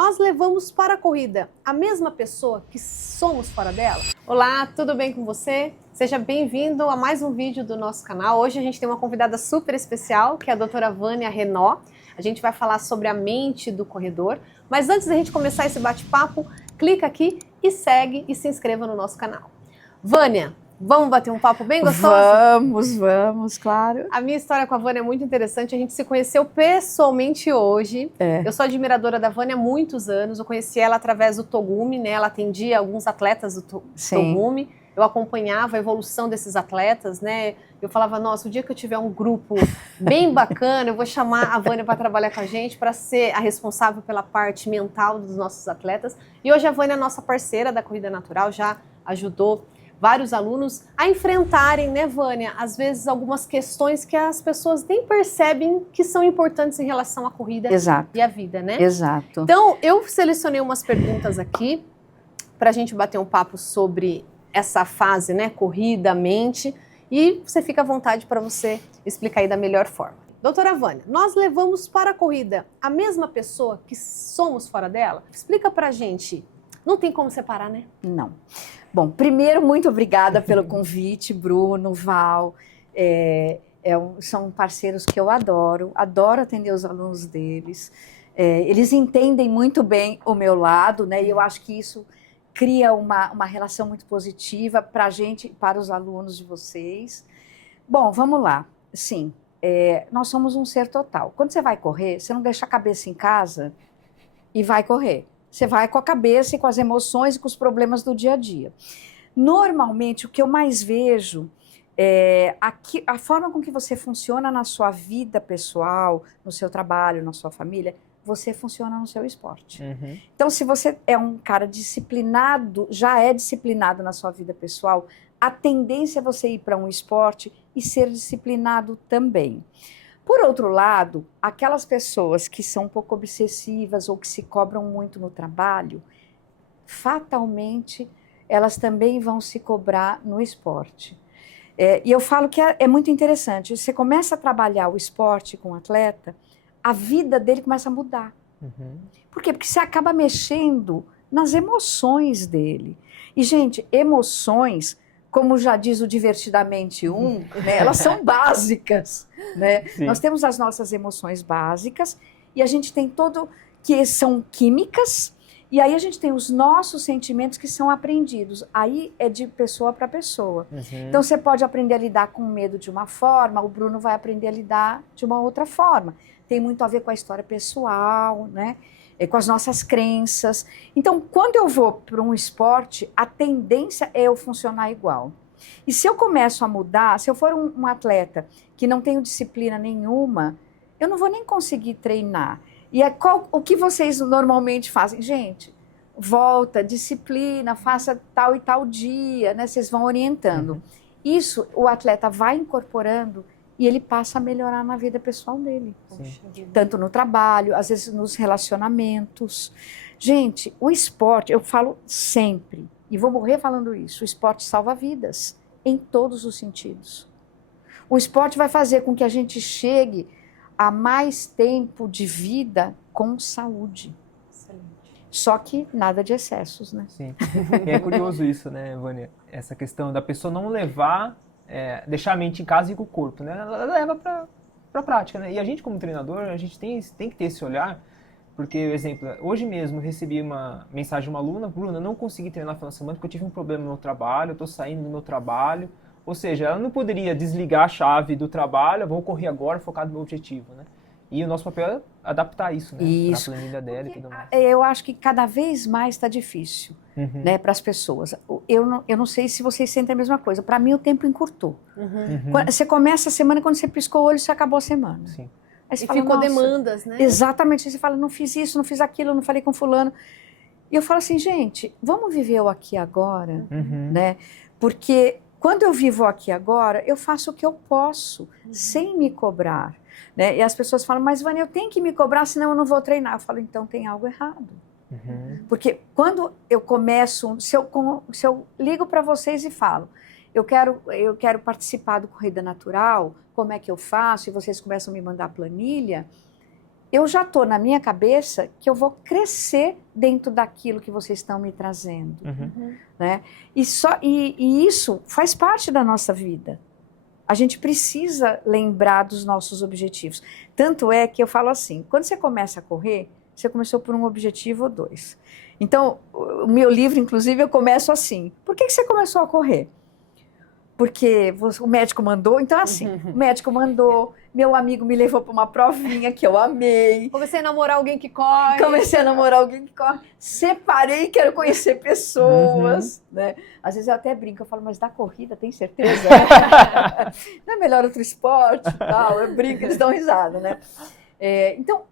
nós levamos para a corrida a mesma pessoa que somos fora dela? Olá, tudo bem com você? Seja bem-vindo a mais um vídeo do nosso canal. Hoje a gente tem uma convidada super especial, que é a doutora Vânia Renaud. A gente vai falar sobre a mente do corredor. Mas antes da gente começar esse bate-papo, clica aqui e segue e se inscreva no nosso canal. Vânia, vamos bater um papo bem gostoso? Vamos, claro. A minha história com a Vânia é muito interessante, a gente se conheceu pessoalmente hoje. Eu sou admiradora da Vânia há muitos anos, eu conheci ela através do Togumi, né? Ela atendia alguns atletas do Togumi, eu acompanhava a evolução desses atletas, né? Eu falava, nossa, o dia que eu tiver um grupo bem bacana, eu vou chamar a Vânia para trabalhar com a gente, para ser a responsável pela parte mental dos nossos atletas. E hoje a Vânia é nossa parceira da Corrida Natural, já ajudou vários alunos a enfrentarem, né, Vânia, às vezes algumas questões que as pessoas nem percebem que são importantes em relação à corrida e à vida, né? Exato. Então, eu selecionei umas perguntas aqui para a gente bater um papo sobre essa fase, né, corrida, mente, e você fica à vontade para você explicar aí da melhor forma. Doutora Vânia, nós levamos para a corrida a mesma pessoa que somos fora dela? Explica para a gente. Não tem como separar, né? Não. Bom, primeiro, muito obrigada pelo convite, Bruno, Val. São parceiros que eu adoro atender os alunos deles. Eles entendem muito bem o meu lado, né? E eu acho que isso cria uma relação muito positiva para a gente, para os alunos de vocês. Bom, vamos lá. Sim, nós somos um ser total. Quando você vai correr, você não deixa a cabeça em casa e vai correr. Você vai com a cabeça e com as emoções e com os problemas do dia a dia. Normalmente, o que eu mais vejo é a forma com que você funciona na sua vida pessoal, no seu trabalho, na sua família, você funciona no seu esporte. Então, se você é um cara disciplinado, já é disciplinado na sua vida pessoal, a tendência é você ir para um esporte e ser disciplinado também. Por outro lado, aquelas pessoas que são um pouco obsessivas ou que se cobram muito no trabalho, fatalmente elas também vão se cobrar no esporte. E eu falo que é muito interessante, você começa a trabalhar o esporte com o atleta, a vida dele começa a mudar. Por quê? Porque você acaba mexendo nas emoções dele. E, gente, emoções, como já diz o Divertidamente né, elas são básicas. Né? Nós temos as nossas emoções básicas e a gente tem que são químicas, e aí a gente tem os nossos sentimentos que são aprendidos. Aí é de pessoa para pessoa. Então você pode aprender a lidar com medo de uma forma, o Bruno vai aprender a lidar de uma outra forma. Tem muito a ver com a história pessoal, né? Com as nossas crenças. Então, quando eu vou para um esporte, a tendência é eu funcionar igual. E se eu começo a mudar, se eu for um atleta que não tenho disciplina nenhuma, eu não vou nem conseguir treinar. E o que vocês normalmente fazem? Gente, volta, disciplina, faça tal e tal dia, né? Vocês vão orientando. Isso o atleta vai incorporando e ele passa a melhorar na vida pessoal dele. Tanto no trabalho, às vezes nos relacionamentos. Gente, o esporte, eu falo sempre, e vou morrer falando isso, o esporte salva vidas, em todos os sentidos. O esporte vai fazer com que a gente chegue a mais tempo de vida com saúde. Excelente. Só que nada de excessos, né? Sim. E é curioso isso, né, Vânia? Essa questão da pessoa não levar, deixar a mente em casa e com o corpo, né? Ela leva para a prática, né? E a gente, como treinador, a gente tem que ter esse olhar, porque, por exemplo, hoje mesmo eu recebi uma mensagem de uma aluna: Bruna, eu não consegui treinar no final de semana porque eu tive um problema no meu trabalho, eu estou saindo do meu trabalho. Ou seja, ela não poderia desligar a chave do trabalho, vou correr agora, focado no meu objetivo, né? E o nosso papel é adaptar isso, né? Para a planilha dela e tudo mais. Eu acho que cada vez mais está difícil, né, para as pessoas. Eu não sei se vocês sentem a mesma coisa. Para mim, o tempo encurtou. Você começa a semana, quando você piscou o olho, você acabou a semana. Sim. Aí você e fala, ficou demandas, né? Exatamente. Aí você fala, não fiz isso, não fiz aquilo, não falei com fulano. E eu falo assim, gente, vamos viver o aqui e agora, né? Porque quando eu vivo aqui agora, eu faço o que eu posso, sem me cobrar. Né? E as pessoas falam, mas Vânia, eu tenho que me cobrar, senão eu não vou treinar. Eu falo, então tem algo errado. Porque quando eu começo, se eu ligo para vocês e falo, eu quero participar do Corrida Natural, como é que eu faço? E vocês começam a me mandar planilha, eu já estou na minha cabeça que eu vou crescer dentro daquilo que vocês estão me trazendo. Né? E isso faz parte da nossa vida. A gente precisa lembrar dos nossos objetivos. Tanto é que eu falo assim, quando você começa a correr, você começou por um objetivo ou 2. Então, o meu livro, inclusive, eu começo assim. Por que você começou a correr? Porque o médico mandou, então assim, o médico mandou, meu amigo me levou para uma provinha que eu amei. Comecei a namorar alguém que corre. Separei, quero conhecer pessoas, né? Às vezes eu até brinco, eu falo, mas da corrida, tem certeza? Não é melhor outro esporte? Tal? Eu brinco, eles dão risada, né? Então,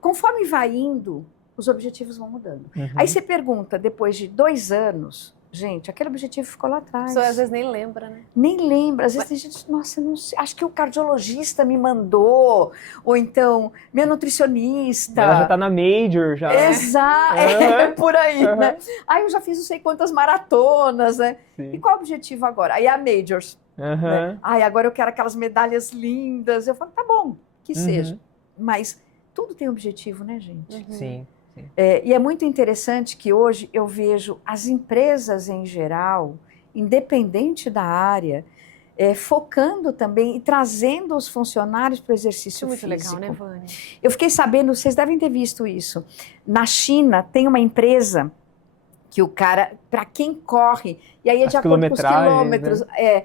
conforme vai indo, os objetivos vão mudando. Aí você pergunta, depois de 2 anos... Gente, aquele objetivo ficou lá atrás. A pessoa às vezes nem lembra, né? Nem lembra. Às vezes tem gente, nossa, não sei, acho que o cardiologista me mandou, ou então, minha nutricionista. Ela já tá na major, já. Exato, por aí, né? Aí eu já fiz não sei quantas maratonas, né? Sim. E qual o objetivo agora? Aí a majors. Né? Aí agora eu quero aquelas medalhas lindas. Eu falo, tá bom, que seja. Mas tudo tem objetivo, né, gente? Sim. E é muito interessante que hoje eu vejo as empresas em geral, independente da área, focando também e trazendo os funcionários para o exercício muito físico. Muito legal, né, Vânia? Eu fiquei sabendo, vocês devem ter visto isso. Na China tem uma empresa que o cara, para quem corre, e aí é de acordo com os quilômetros, né?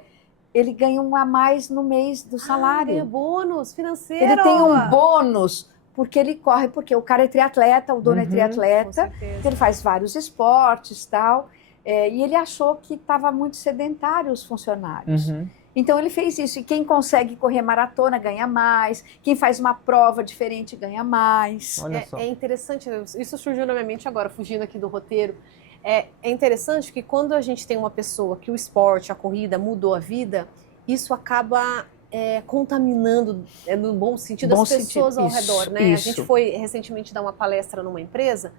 Ele ganha um a mais no mês do salário. Ganha bônus financeiro. Ele tem um bônus. Porque ele corre, porque o cara é triatleta, o dono é triatleta, ele faz vários esportes e tal, e ele achou que estava muito sedentário os funcionários. Então ele fez isso, e quem consegue correr maratona ganha mais, quem faz uma prova diferente ganha mais. Olha só. É interessante, isso surgiu na minha mente agora, fugindo aqui do roteiro. É interessante que quando a gente tem uma pessoa que o esporte, a corrida mudou a vida, isso acaba... contaminando, no bom sentido, as pessoas ao redor, né? A gente foi recentemente dar uma palestra numa empresa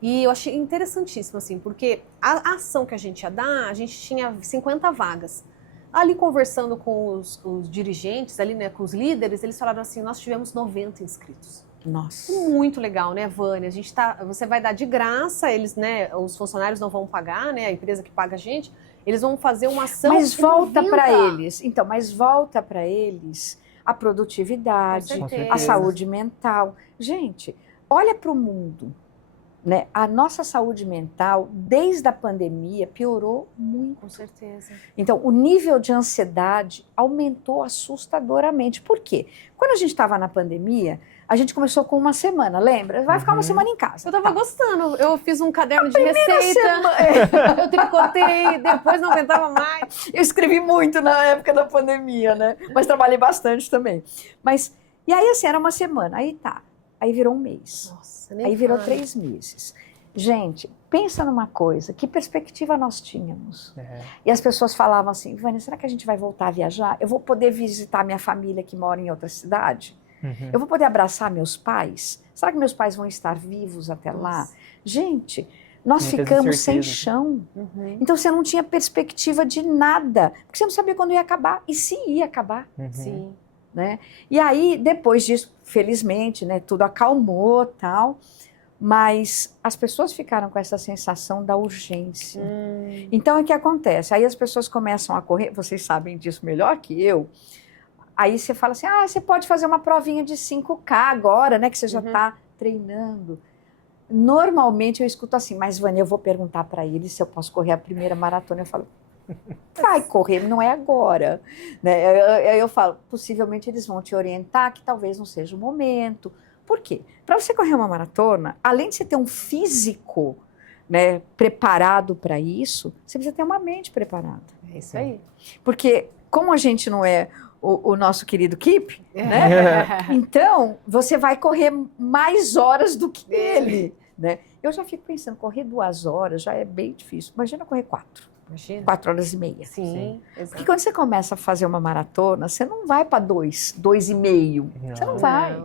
e eu achei interessantíssimo, assim, porque a ação que a gente ia dar, a gente tinha 50 vagas. Ali conversando com os dirigentes, ali, né, com os líderes, eles falaram assim, nós tivemos 90 inscritos. Nossa. Muito legal, né, Vânia? Você vai dar de graça, eles, né, os funcionários não vão pagar, né, a empresa que paga a gente, eles vão fazer uma ação. Mas volta para eles. Então, mas volta para eles a produtividade, a saúde mental. Gente, olha para o mundo, né? A nossa saúde mental, desde a pandemia, piorou muito. Com certeza. Então, o nível de ansiedade aumentou assustadoramente. Por quê? Quando a gente estava na pandemia, a gente começou com 1 semana, lembra? Vai ficar 1 semana em casa. Eu tava gostando. Eu fiz um caderno de receita, eu tricotei, depois não aguentava mais. Eu escrevi muito na época da pandemia, né? Mas trabalhei bastante também. E aí, assim, era 1 semana. Aí tá. Aí virou 1 mês. Nossa, nem aí virou 3 meses. Gente, pensa numa coisa. Que perspectiva nós tínhamos? E as pessoas falavam assim, Vânia, será que a gente vai voltar a viajar? Eu vou poder visitar minha família que mora em outra cidade? Eu vou poder abraçar meus pais? Será que meus pais vão estar vivos até lá? Gente, nós ficamos sem chão. Então você não tinha perspectiva de nada, porque você não sabia quando ia acabar e se ia acabar. Sim. Né? E aí, depois disso, felizmente, né, tudo acalmou e tal, mas as pessoas ficaram com essa sensação da urgência. Então, o que acontece? Aí as pessoas começam a correr, vocês sabem disso melhor que eu. Aí você fala assim, você pode fazer uma provinha de 5K agora, né? Que você já está treinando. Normalmente eu escuto assim, mas Vânia, eu vou perguntar para ele se eu posso correr a primeira maratona. Eu falo, vai correr, não é agora. Né? Eu falo, possivelmente eles vão te orientar que talvez não seja o momento. Por quê? Para você correr uma maratona, além de você ter um físico, né, preparado para isso, você precisa ter uma mente preparada. É isso aí. Porque como a gente não é o nosso querido Kip, né? Então, você vai correr mais horas do que ele, né? Eu já fico pensando, correr 2 horas já é bem difícil. Imagina correr 4. Imagina. 4 horas e meia. Sim, exato. Porque quando você começa a fazer uma maratona, você não vai para 2,5. Você não vai.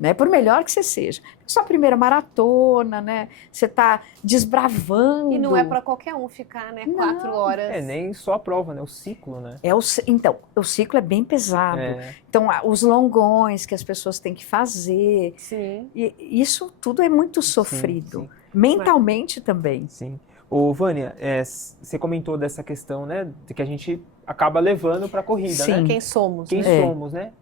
né? Por melhor que você seja. Sua primeira maratona, né? Você está desbravando. E não é para qualquer um ficar, né? 4 horas. Nem só a prova, né? O ciclo, né? Então, o ciclo é bem pesado. Então, os longões que as pessoas têm que fazer. Sim. E isso tudo é muito sofrido. Sim. Mentalmente também. Sim. Ô, Vânia, você comentou dessa questão, né? De que a gente acaba levando para a corrida, Sim. né? Quem somos. Quem somos, né?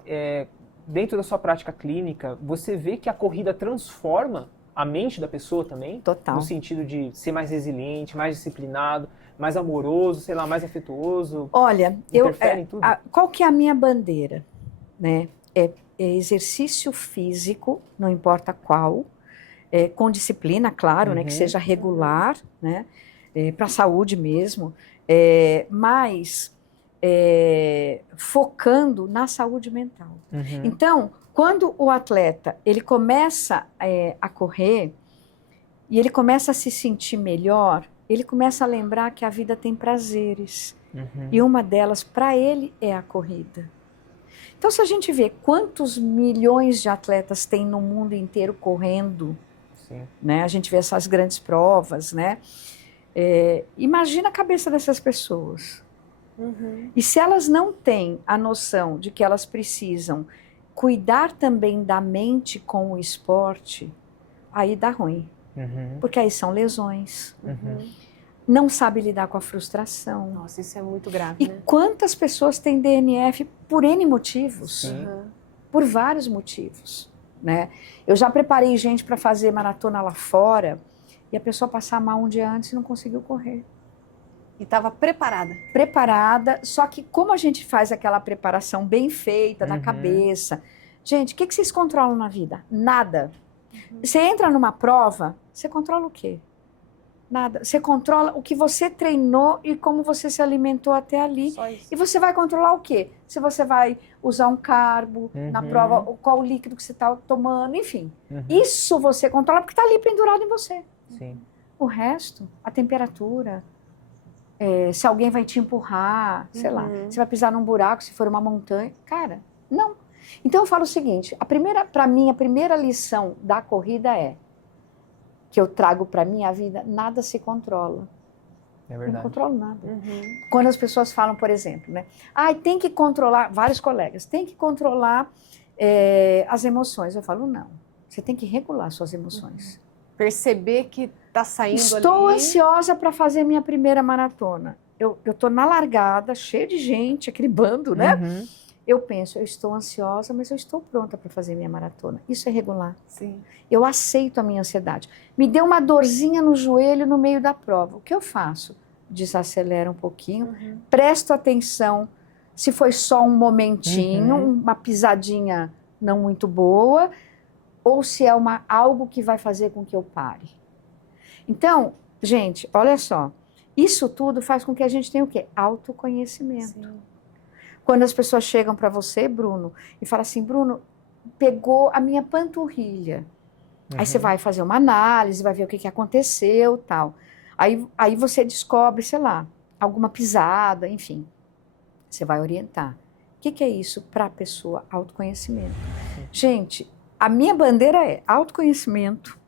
Dentro da sua prática clínica, você vê que a corrida transforma a mente da pessoa também? Total. No sentido de ser mais resiliente, mais disciplinado, mais amoroso, sei lá, mais afetuoso? Olha, interfere em tudo? Qual que é a minha bandeira? Né? É exercício físico, não importa qual, com disciplina, claro, né? Que seja regular, né? Para a saúde mesmo, mas focando na saúde mental. Então, quando o atleta ele começa a correr e ele começa a se sentir melhor, ele começa a lembrar que a vida tem prazeres. E uma delas, para ele, é a corrida. Então, se a gente vê quantos milhões de atletas tem no mundo inteiro correndo, né? A gente vê essas grandes provas, né? Imagina a cabeça dessas pessoas. E se elas não têm a noção de que elas precisam cuidar também da mente com o esporte, aí dá ruim. Porque aí são lesões. Não sabe lidar com a frustração. Nossa, isso é muito grave, E quantas pessoas têm DNF por N motivos? Por vários motivos, né? Eu já preparei gente para fazer maratona lá fora e a pessoa passar mal um dia antes e não conseguiu correr. E estava preparada. Preparada, só que como a gente faz aquela preparação bem feita, na cabeça... Gente, o que vocês controlam na vida? Nada. Você entra numa prova, você controla o quê? Nada. Você controla o que você treinou e como você se alimentou até ali. Só isso. E você vai controlar o quê? Se você vai usar um carbo na prova, qual o líquido que você está tomando, enfim. Isso você controla porque está ali pendurado em você. Sim. O resto, a temperatura, se alguém vai te empurrar, sei lá, você vai pisar num buraco, se for uma montanha. Cara, não. Então eu falo o seguinte, para mim, a primeira lição da corrida que eu trago para minha vida, nada se controla. É verdade. Não controlo nada. Quando as pessoas falam, por exemplo, né? Tem que controlar, vários colegas, tem que controlar as emoções. Eu falo, não. Você tem que regular suas emoções. Perceber que está saindo Estou ali. ansiosa para fazer minha primeira maratona. Eu estou na largada, cheio de gente, aquele bando, né? Eu penso, eu estou ansiosa, mas eu estou pronta para fazer minha maratona. Isso é regular. Sim. Eu aceito a minha ansiedade. Me deu uma dorzinha no joelho no meio da prova. O que eu faço? Desacelero um pouquinho, presto atenção se foi só um momentinho, uma pisadinha não muito boa, ou se é algo que vai fazer com que eu pare. Então, gente, olha só. Isso tudo faz com que a gente tenha o quê? Autoconhecimento. Sim. Quando as pessoas chegam para você, Bruno, e falam assim, Bruno, pegou a minha panturrilha. Aí você vai fazer uma análise, vai ver o que aconteceu, tal. Aí você descobre, sei lá, alguma pisada, enfim. Você vai orientar. O que é isso para a pessoa? Autoconhecimento. Gente, a minha bandeira é autoconhecimento,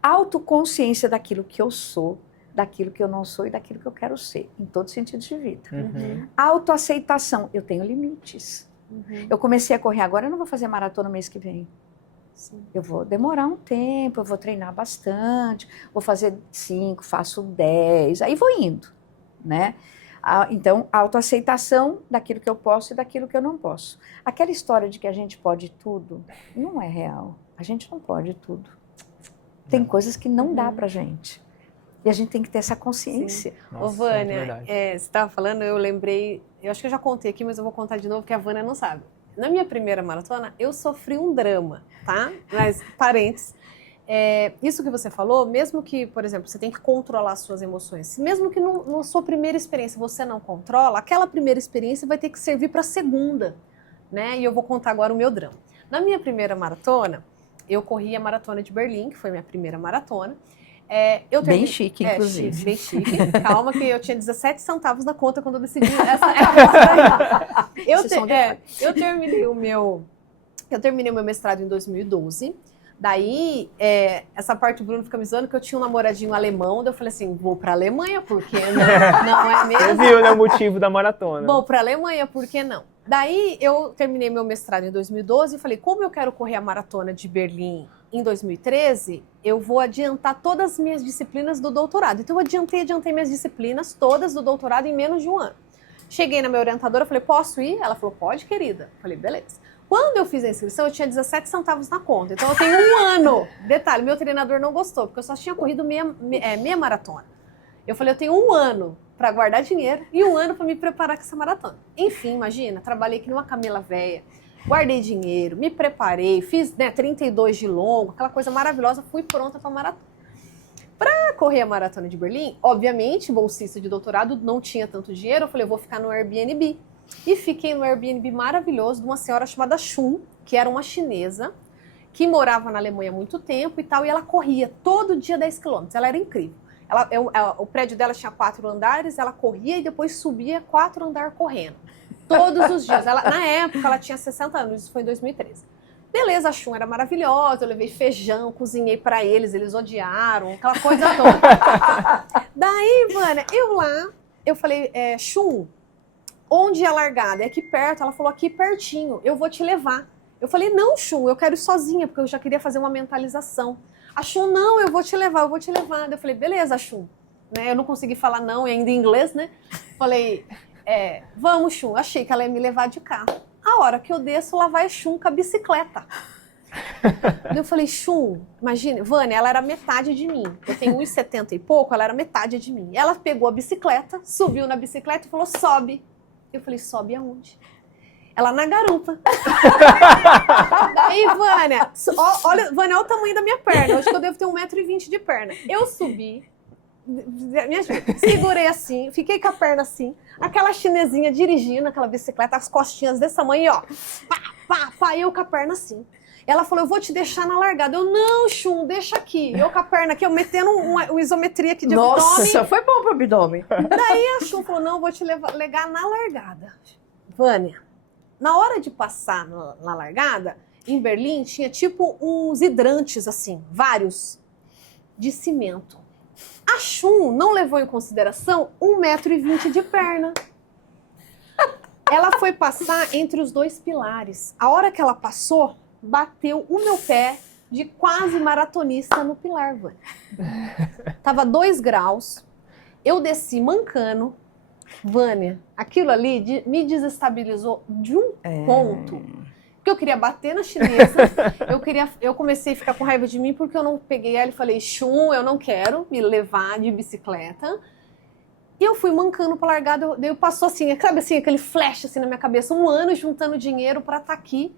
autoconsciência daquilo que eu sou, daquilo que eu não sou e daquilo que eu quero ser, em todos os sentidos de vida. Autoaceitação, eu tenho limites. Eu comecei a correr agora, eu não vou fazer maratona no mês que vem. Sim. Eu vou demorar um tempo, eu vou treinar bastante, vou fazer 5, faço 10, aí vou indo, né? Então, autoaceitação daquilo que eu posso e daquilo que eu não posso. Aquela história de que a gente pode tudo, não é real. A gente não pode tudo. Tem coisas que não dá pra gente. E a gente tem que ter essa consciência. Nossa, ô, Vânia, você estava falando, eu lembrei, eu acho que eu já contei aqui, mas eu vou contar de novo, que a Vânia não sabe. Na minha primeira maratona, eu sofri um drama, tá? Mas, parênteses, isso que você falou, mesmo que, por exemplo, você tem que controlar suas emoções, mesmo que na sua primeira experiência você não controla, aquela primeira experiência vai ter que servir para a segunda, né? E eu vou contar agora o meu drama. Na minha primeira maratona, eu corri a Maratona de Berlim, que foi minha primeira maratona. Bem chique, inclusive. Chique, bem chique. Calma que eu tinha 17 centavos na conta quando eu decidi essa daí. Eu terminei Eu terminei meu mestrado em 2012. Daí, essa parte do Bruno fica me zoando que eu tinha um namoradinho alemão. Daí eu falei assim, vou pra Alemanha, por que não? Não é mesmo? Você viu, né, o motivo da maratona. Vou pra Alemanha, por que não? Daí, eu terminei meu mestrado em 2012 e falei, como eu quero correr a maratona de Berlim em 2013, eu vou adiantar todas as minhas disciplinas do doutorado. Então, eu adiantei minhas disciplinas todas do doutorado em menos de um ano. Cheguei na minha orientadora, falei, posso ir? Ela falou, pode, querida. Falei, beleza. Quando eu fiz a inscrição, eu tinha 17 centavos na conta. Então, eu tenho um ano. Detalhe, meu treinador não gostou, porque eu só tinha corrido meia maratona. Eu falei, eu tenho um ano para guardar dinheiro e um ano para me preparar com essa maratona. Enfim, imagina, trabalhei que numa camela velha, guardei dinheiro, me preparei, fiz 32 de longo, aquela coisa maravilhosa, fui pronta para a maratona. Para correr a maratona de Berlim, obviamente, bolsista de doutorado, não tinha tanto dinheiro, eu falei, eu vou ficar no Airbnb. E fiquei no Airbnb maravilhoso de uma senhora chamada Chun, que era uma chinesa, que morava na Alemanha há muito tempo e tal, e ela corria todo dia 10 quilômetros, ela era incrível. O prédio dela tinha 4 andares, ela corria e depois subia 4 andares correndo. Todos os dias. Na época, ela tinha 60 anos, isso foi em 2013. Beleza, a Chun era maravilhosa, eu levei feijão, cozinhei pra eles odiaram, aquela coisa toda. Daí, Vânia, eu falei, Chun, onde é a largada? É aqui perto. Ela falou, aqui pertinho, eu vou te levar. Eu falei, não, Chun, eu quero ir sozinha, porque eu já queria fazer uma mentalização. A Chun, não, eu vou te levar. Eu falei, beleza, Chun. Né? Eu não consegui falar não, ainda em inglês, né? Falei, vamos, Chun. Achei que ela ia me levar de carro. A hora que eu desço, lá vai a Chun com a bicicleta. Eu falei, Chun, imagina, Vânia, ela era metade de mim. Eu tenho 1,70 e pouco, ela era metade de mim. Ela pegou a bicicleta, subiu na bicicleta e falou, sobe. Eu falei, sobe aonde? Ela na garupa. Daí, Vânia, olha o tamanho da minha perna. Acho que eu devo ter 1,20 m de perna. Eu subi, me ajuda, segurei assim, fiquei com a perna assim, aquela chinesinha dirigindo aquela bicicleta, as costinhas desse tamanho, ó. Pá, eu com a perna assim. Ela falou, eu vou te deixar na largada. Eu, não, Chun, deixa aqui. Eu com a perna aqui, eu metendo uma isometria aqui de abdômen. Nossa, foi bom pro abdômen. Daí a Chun falou, não, eu vou te levar na largada. Vânia, na hora de passar na largada, em Berlim, tinha tipo uns hidrantes, assim, vários, de cimento. A Chun não levou em consideração 1,20 m de perna. Ela foi passar entre os 2 pilares. A hora que ela passou, bateu o meu pé de quase maratonista no pilar, Vânia. Tava 2 graus, eu desci mancando. Vânia, aquilo ali me desestabilizou de um ponto. Porque eu queria bater na chinesa, eu comecei a ficar com raiva de mim porque eu não peguei ela e falei, Chun, eu não quero me levar de bicicleta. E eu fui mancando pra largada, daí passou assim, sabe assim, aquele flash assim na minha cabeça, um ano juntando dinheiro pra estar aqui.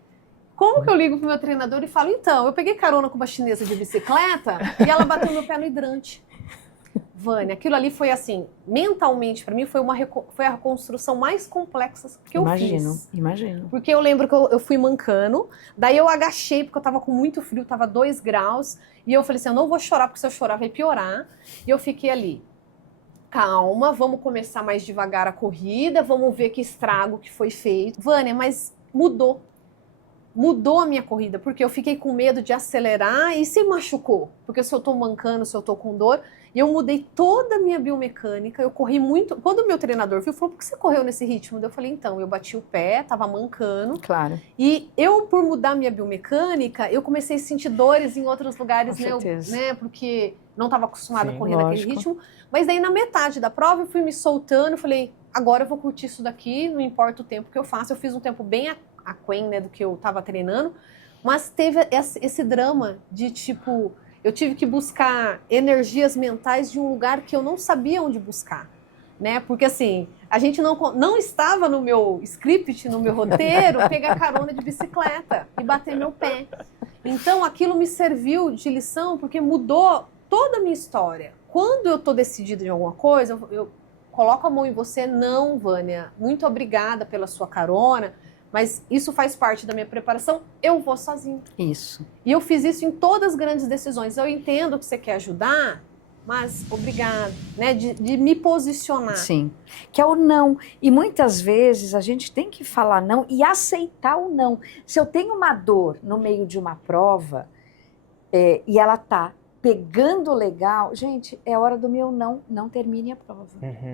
Como que eu ligo pro meu treinador e falo, então, eu peguei carona com uma chinesa de bicicleta e ela bateu meu pé no hidrante. Vânia, aquilo ali foi assim, mentalmente pra mim foi a reconstrução mais complexa que eu fiz. Imagino. Porque eu lembro que eu fui mancando, daí eu agachei porque eu tava com muito frio, tava 2 graus, e eu falei assim, eu não vou chorar porque se eu chorar vai piorar. E eu fiquei ali, calma, vamos começar mais devagar a corrida, vamos ver que estrago que foi feito. Vânia, mas mudou a minha corrida, porque eu fiquei com medo de acelerar e se machucou, porque se eu tô mancando, se eu tô com dor, e eu mudei toda a minha biomecânica, eu corri muito, quando o meu treinador viu, falou, por que você correu nesse ritmo? Eu falei, então, eu bati o pé, tava mancando, claro. E eu, por mudar minha biomecânica, eu comecei a sentir dores em outros lugares, né, porque não tava acostumada a correr naquele ritmo, mas daí na metade da prova eu fui me soltando, falei, agora eu vou curtir isso daqui, não importa o tempo que eu faço, eu fiz um tempo bem aquém, né, do que eu tava treinando, mas teve esse drama de tipo, eu tive que buscar energias mentais de um lugar que eu não sabia onde buscar, né, porque assim, a gente não estava no meu script, no meu roteiro, pegar carona de bicicleta e bater meu pé. Então aquilo me serviu de lição, porque mudou toda a minha história. Quando eu tô decidida em alguma coisa, eu coloco a mão em você, não, Vânia, muito obrigada pela sua carona, mas isso faz parte da minha preparação, eu vou sozinho. Isso. E eu fiz isso em todas as grandes decisões. Eu entendo que você quer ajudar, mas obrigado, né? De me posicionar. Sim, que é o não. E muitas vezes a gente tem que falar não e aceitar o não. Se eu tenho uma dor no meio de uma prova e ela tá pegando legal, gente, é hora do meu não termine a prova.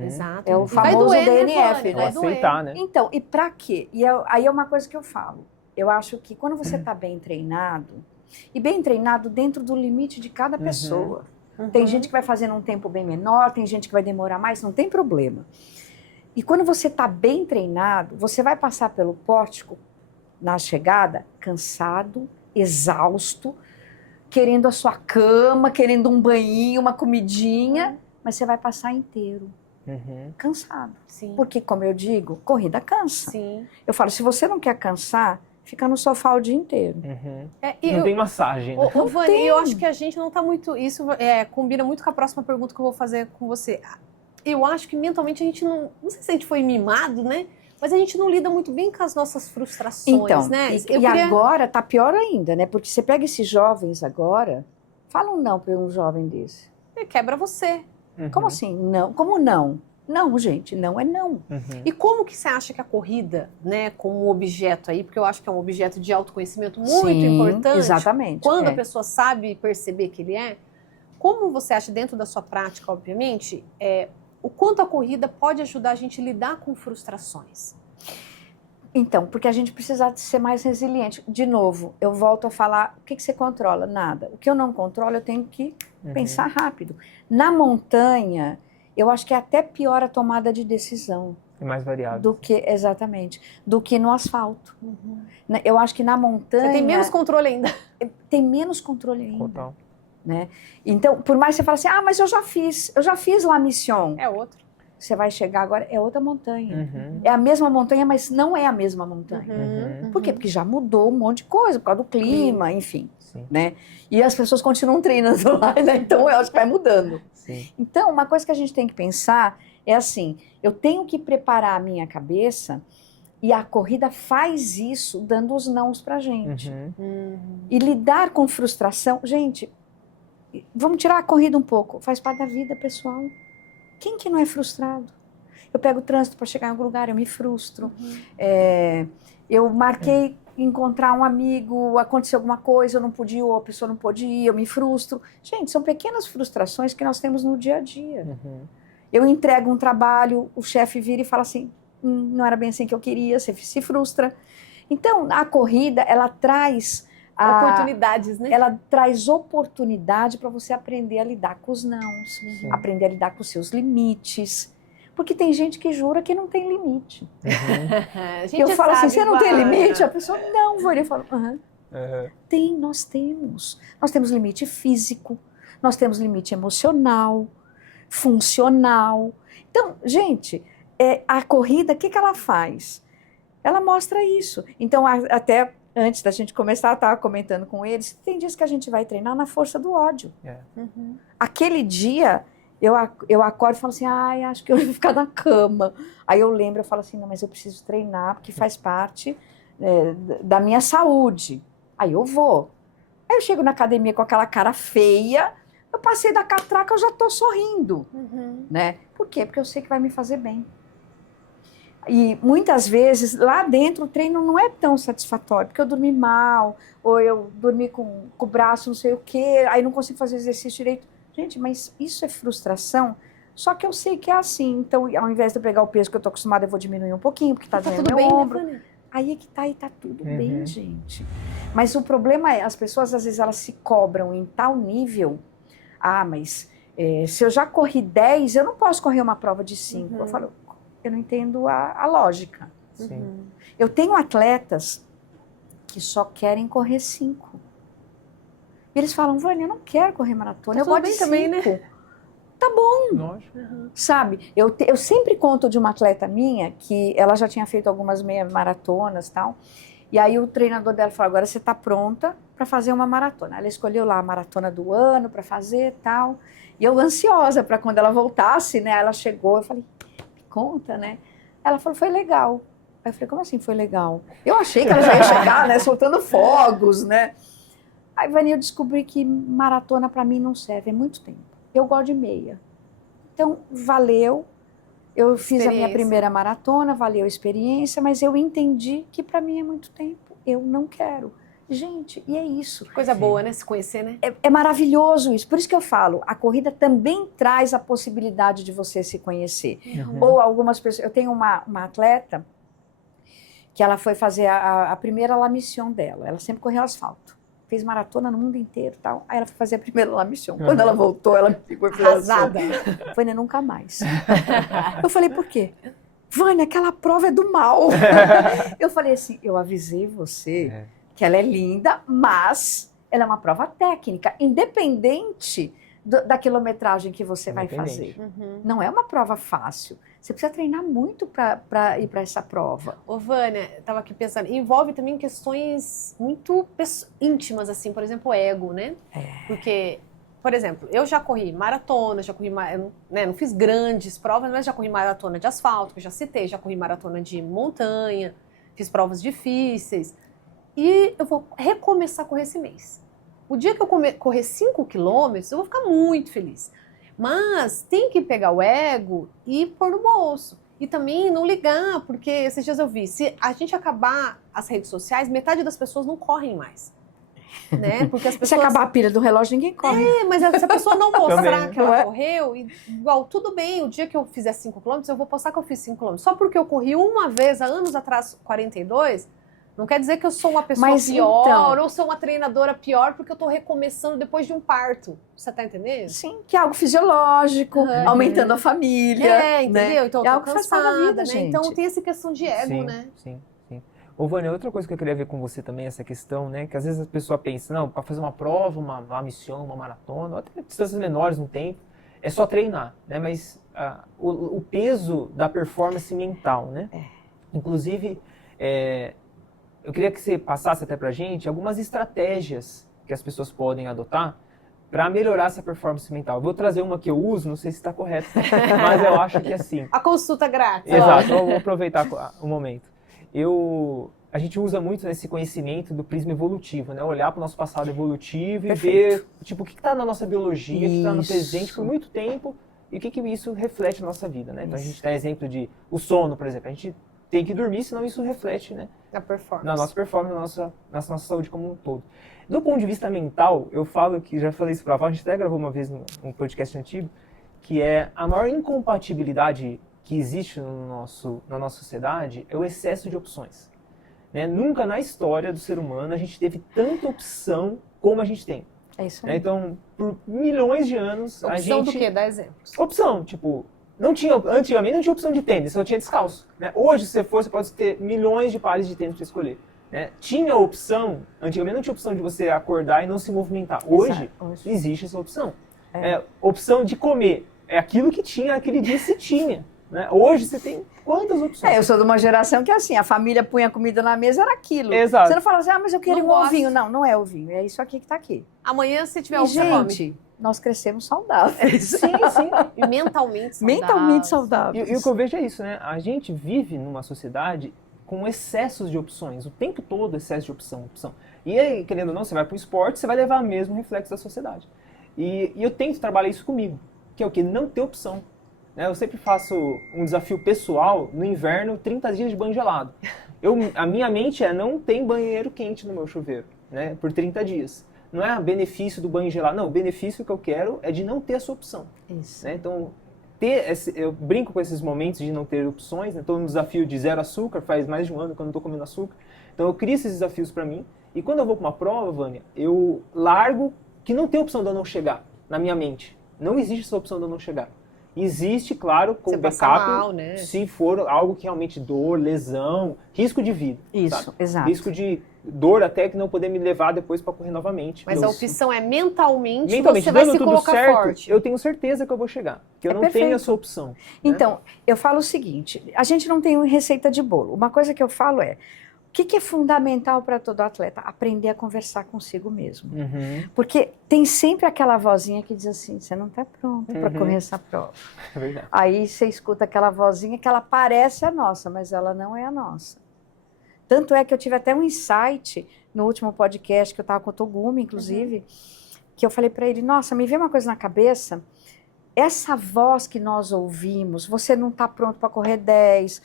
Exato. É o famoso doer, DNF, né? né? Aceitar, né? Então, e pra quê? Aí é uma coisa que eu falo. Eu acho que quando você tá bem treinado, e bem treinado dentro do limite de cada pessoa. Tem gente que vai fazer num tempo bem menor, tem gente que vai demorar mais, não tem problema. E quando você está bem treinado, você vai passar pelo pórtico na chegada cansado, exausto, querendo a sua cama, querendo um banhinho, uma comidinha, mas você vai passar inteiro, cansado. Sim. Porque, como eu digo, corrida cansa. Sim. Eu falo, se você não quer cansar, fica no sofá o dia inteiro. Não tem massagem, né? Ô, Vani, eu acho que a gente não tá muito... Isso combina muito com a próxima pergunta que eu vou fazer com você. Eu acho que mentalmente a gente não... Não sei se a gente foi mimado, né? Mas a gente não lida muito bem com as nossas frustrações, então, né? Agora tá pior ainda, né? Porque você pega esses jovens agora, fala um não para um jovem desse. Quebra você. Como assim? Não? Como não? Não, gente, não é não. E como que você acha que a corrida, né, como objeto aí, porque eu acho que é um objeto de autoconhecimento muito importante. Exatamente. Quando a pessoa sabe perceber que ele é, como você acha, dentro da sua prática, obviamente, o quanto a corrida pode ajudar a gente a lidar com frustrações? Então, porque a gente precisa ser mais resiliente. De novo, eu volto a falar, o que você controla? Nada. O que eu não controlo, eu tenho que pensar rápido. Na montanha, eu acho que é até pior a tomada de decisão. É mais variável. Exatamente. Do que no asfalto. Eu acho que na montanha... Você tem menos controle ainda. Tem menos controle ainda. Total. Né? Então, por mais que você fale assim, mas eu já fiz lá a missão. É outro. Você vai chegar agora, é outra montanha. É a mesma montanha, mas não é a mesma montanha. Por quê? Porque já mudou um monte de coisa, por causa do clima, enfim. Né? E as pessoas continuam treinando lá, né? Então eu acho que vai mudando. Sim. Então, uma coisa que a gente tem que pensar é assim, eu tenho que preparar a minha cabeça e a corrida faz isso, dando os nãos pra gente. E lidar com frustração, gente, vamos tirar a corrida um pouco, faz parte da vida pessoal. Quem que não é frustrado? Eu pego o trânsito para chegar em algum lugar, eu me frustro. Eu marquei encontrar um amigo, aconteceu alguma coisa, eu não podia, ou a pessoa não pôde ir, eu me frustro. Gente, são pequenas frustrações que nós temos no dia a dia. Eu entrego um trabalho, o chefe vira e fala assim, não era bem assim que eu queria, você se frustra. Então, a corrida, ela traz... oportunidades, né? Ela traz oportunidade para você aprender a lidar com os nãos, aprender a lidar com os seus limites. Porque tem gente que jura que não tem limite. Eu falo assim, você não tem limite? A pessoa, não, vou. Eu falo, tem, nós temos. Nós temos limite físico, nós temos limite emocional, funcional. Então, gente, a corrida, o que ela faz? Ela mostra isso. Então, até antes da gente começar, eu estava comentando com eles, tem dias que a gente vai treinar na força do ódio. Aquele dia... Eu acordo e falo assim, acho que eu vou ficar na cama. Aí eu lembro, eu falo assim, não, mas eu preciso treinar, porque faz parte da minha saúde. Aí eu vou. Aí eu chego na academia com aquela cara feia, eu passei da catraca, eu já estou sorrindo. Né? Por quê? Porque eu sei que vai me fazer bem. E muitas vezes, lá dentro, o treino não é tão satisfatório, porque eu dormi mal, ou eu dormi com o braço não sei o quê, aí não consigo fazer exercício direito. Gente, mas isso é frustração? Só que eu sei que é assim. Então, ao invés de eu pegar o peso que eu tô acostumada, eu vou diminuir um pouquinho, porque tá doendo meu ombro. Né? Aí é que tá, e tá tudo bem, gente. Mas o problema é, as pessoas, às vezes, elas se cobram em tal nível. Mas se eu já corri 10, eu não posso correr uma prova de 5. Eu falo, eu não entendo a lógica. Eu tenho atletas que só querem correr 5. E eles falam, Vânia, eu não quero correr maratona, eu gosto de 5. Também, né? Tá bom. Sabe, eu sempre conto de uma atleta minha, que ela já tinha feito algumas meia maratonas e tal, e aí o treinador dela falou, agora você tá pronta para fazer uma maratona. Ela escolheu lá a maratona do ano para fazer e tal, e eu ansiosa para quando ela voltasse, né, ela chegou, eu falei, me conta, né? Ela falou, foi legal. Aí eu falei, como assim foi legal? Eu achei que ela já ia chegar, né, soltando fogos, né? Aí, Vânia, eu descobri que maratona para mim não serve, é muito tempo. eu gosto de meia. Então, valeu. Eu fiz a minha primeira maratona, valeu a experiência, mas eu entendi que para mim é muito tempo. Eu não quero. Gente, e é isso. Coisa boa, né? Se conhecer, né? É maravilhoso isso. Por isso que eu falo, a corrida também traz a possibilidade de você se conhecer. Ou algumas pessoas... Eu tenho uma atleta que ela foi fazer a primeira La Mission dela. Ela sempre correu asfalto. Fez maratona no mundo inteiro e tal. Aí ela foi fazer a primeira La Mission. Quando ela voltou, ela ficou arrasada. Vânia, nunca mais. Eu falei, por quê? Vânia, aquela prova é do mal. Eu falei assim, eu avisei você que ela é linda, mas ela é uma prova técnica, independente da quilometragem que você vai fazer. Não é uma prova fácil. Você precisa treinar muito para ir para essa prova. Ô, Vânia, estava aqui pensando, envolve também questões muito íntimas, assim, por exemplo, o ego, né? Porque, por exemplo, eu já corri maratona, já corri, né, não fiz grandes provas, mas já corri maratona de asfalto, que eu já citei, já corri maratona de montanha, fiz provas difíceis. E eu vou recomeçar a correr esse mês. O dia que eu correr 5 quilômetros, eu vou ficar muito feliz. Mas tem que pegar o ego e pôr no bolso. E também não ligar, porque esses dias eu vi, se a gente acabar as redes sociais, metade das pessoas não correm mais. Né? Porque as pessoas... Se acabar a pilha do relógio, ninguém corre. Mas se a pessoa não mostrar que ela correu, igual, tudo bem, o dia que eu fizer 5 quilômetros, eu vou postar que eu fiz 5 quilômetros. Só porque eu corri uma vez, há anos atrás, 42... Não quer dizer que eu sou uma pessoa pior ou sou uma treinadora pior porque eu tô recomeçando depois de um parto. Você tá entendendo? Sim, que é algo fisiológico, aumentando a família. Entendeu? Né? Então, é algo que faz parte da vida, né? gente. Então tem essa questão de ego, né? Sim. Ô, Vânia, outra coisa que eu queria ver com você também, essa questão, né? Que às vezes a pessoa pensa, não, para fazer uma prova, uma missão, uma maratona, ou até distâncias menores no tempo, é só treinar, né? Mas o peso da performance mental, né? Inclusive, eu queria que você passasse até pra gente algumas estratégias que as pessoas podem adotar para melhorar essa performance mental. Eu vou trazer uma que eu uso, não sei se está correto, mas eu acho que é assim. A consulta grátis. Exato, vou aproveitar o momento. A gente usa muito esse conhecimento do prisma evolutivo, né? Olhar para o nosso passado evolutivo e ver tipo, o que está na nossa biologia, o que está no presente por muito tempo e o que isso reflete na nossa vida, né? Então a gente dá exemplo de o sono, por exemplo. A gente tem que dormir, senão isso reflete, né? Na nossa performance, na nossa saúde como um todo. Do ponto de vista mental, eu falo que, já falei isso para a Val, a gente até gravou uma vez num podcast antigo, que é a maior incompatibilidade que existe na nossa sociedade é o excesso de opções. Né? Nunca na história do ser humano a gente teve tanta opção como a gente tem. É isso aí. Então, por milhões de anos, a gente... Opção do quê? Dá exemplos. Opção, tipo... Antigamente não tinha opção de tênis, só tinha descalço. Né? Hoje, se você pode ter milhões de pares de tênis para escolher. Né? Tinha opção, antigamente não tinha opção de você acordar e não se movimentar. Hoje existe essa opção. Opção de comer. É aquilo que tinha, aquele dia se tinha. Né? Hoje você tem quantas opções? Eu sou de uma geração que assim, a família punha comida na mesa, era aquilo. Exato. Você não fala assim, mas eu queria um ovinho. Não, não é ovinho, é isso aqui que está aqui. Amanhã, se tiver gente, nós crescemos saudáveis. Sim. E mentalmente saudáveis. Mentalmente saudáveis. E o que eu vejo é isso, né? A gente vive numa sociedade com excessos de opções. O tempo todo excesso de opção. E aí, querendo ou não, você vai para o esporte, você vai levar o mesmo reflexo da sociedade. E eu tento trabalhar isso comigo, que é o quê? Não ter opção. Eu sempre faço um desafio pessoal, no inverno, 30 dias de banho gelado. A minha mente não tem banheiro quente no meu chuveiro, né? Por 30 dias. Não é benefício do banho gelado. Não, o benefício que eu quero é de não ter essa opção. Isso. Né? Então, eu brinco com esses momentos de não ter opções. Estou no desafio de 0 açúcar, faz mais de um ano que eu não estou comendo açúcar. Então, eu crio esses desafios para mim. E quando eu vou para uma prova, Vânia, eu largo que não tem opção de eu não chegar na minha mente. Não existe essa opção de eu não chegar. Existe, claro, com backup, mal, né? Se for algo que realmente dor, lesão, risco de vida. Isso, sabe? exato. Risco de dor até que não poder me levar depois para correr novamente. Mas a opção é mentalmente você vai se tudo colocar certo, forte. Eu tenho certeza que eu vou chegar, que eu não tenho essa opção. Então, eu falo o seguinte, a gente não tem receita de bolo. Uma coisa que eu falo é, o que é fundamental para todo atleta? Aprender a conversar consigo mesmo. Porque tem sempre aquela vozinha que diz assim, você não está pronto para correr essa prova. É verdade. Aí você escuta aquela vozinha que ela parece a nossa, mas ela não é a nossa. Tanto é que eu tive até um insight no último podcast, que eu estava com o Togumi, inclusive, que eu falei para ele, nossa, me veio uma coisa na cabeça, essa voz que nós ouvimos, você não está pronto para correr 10,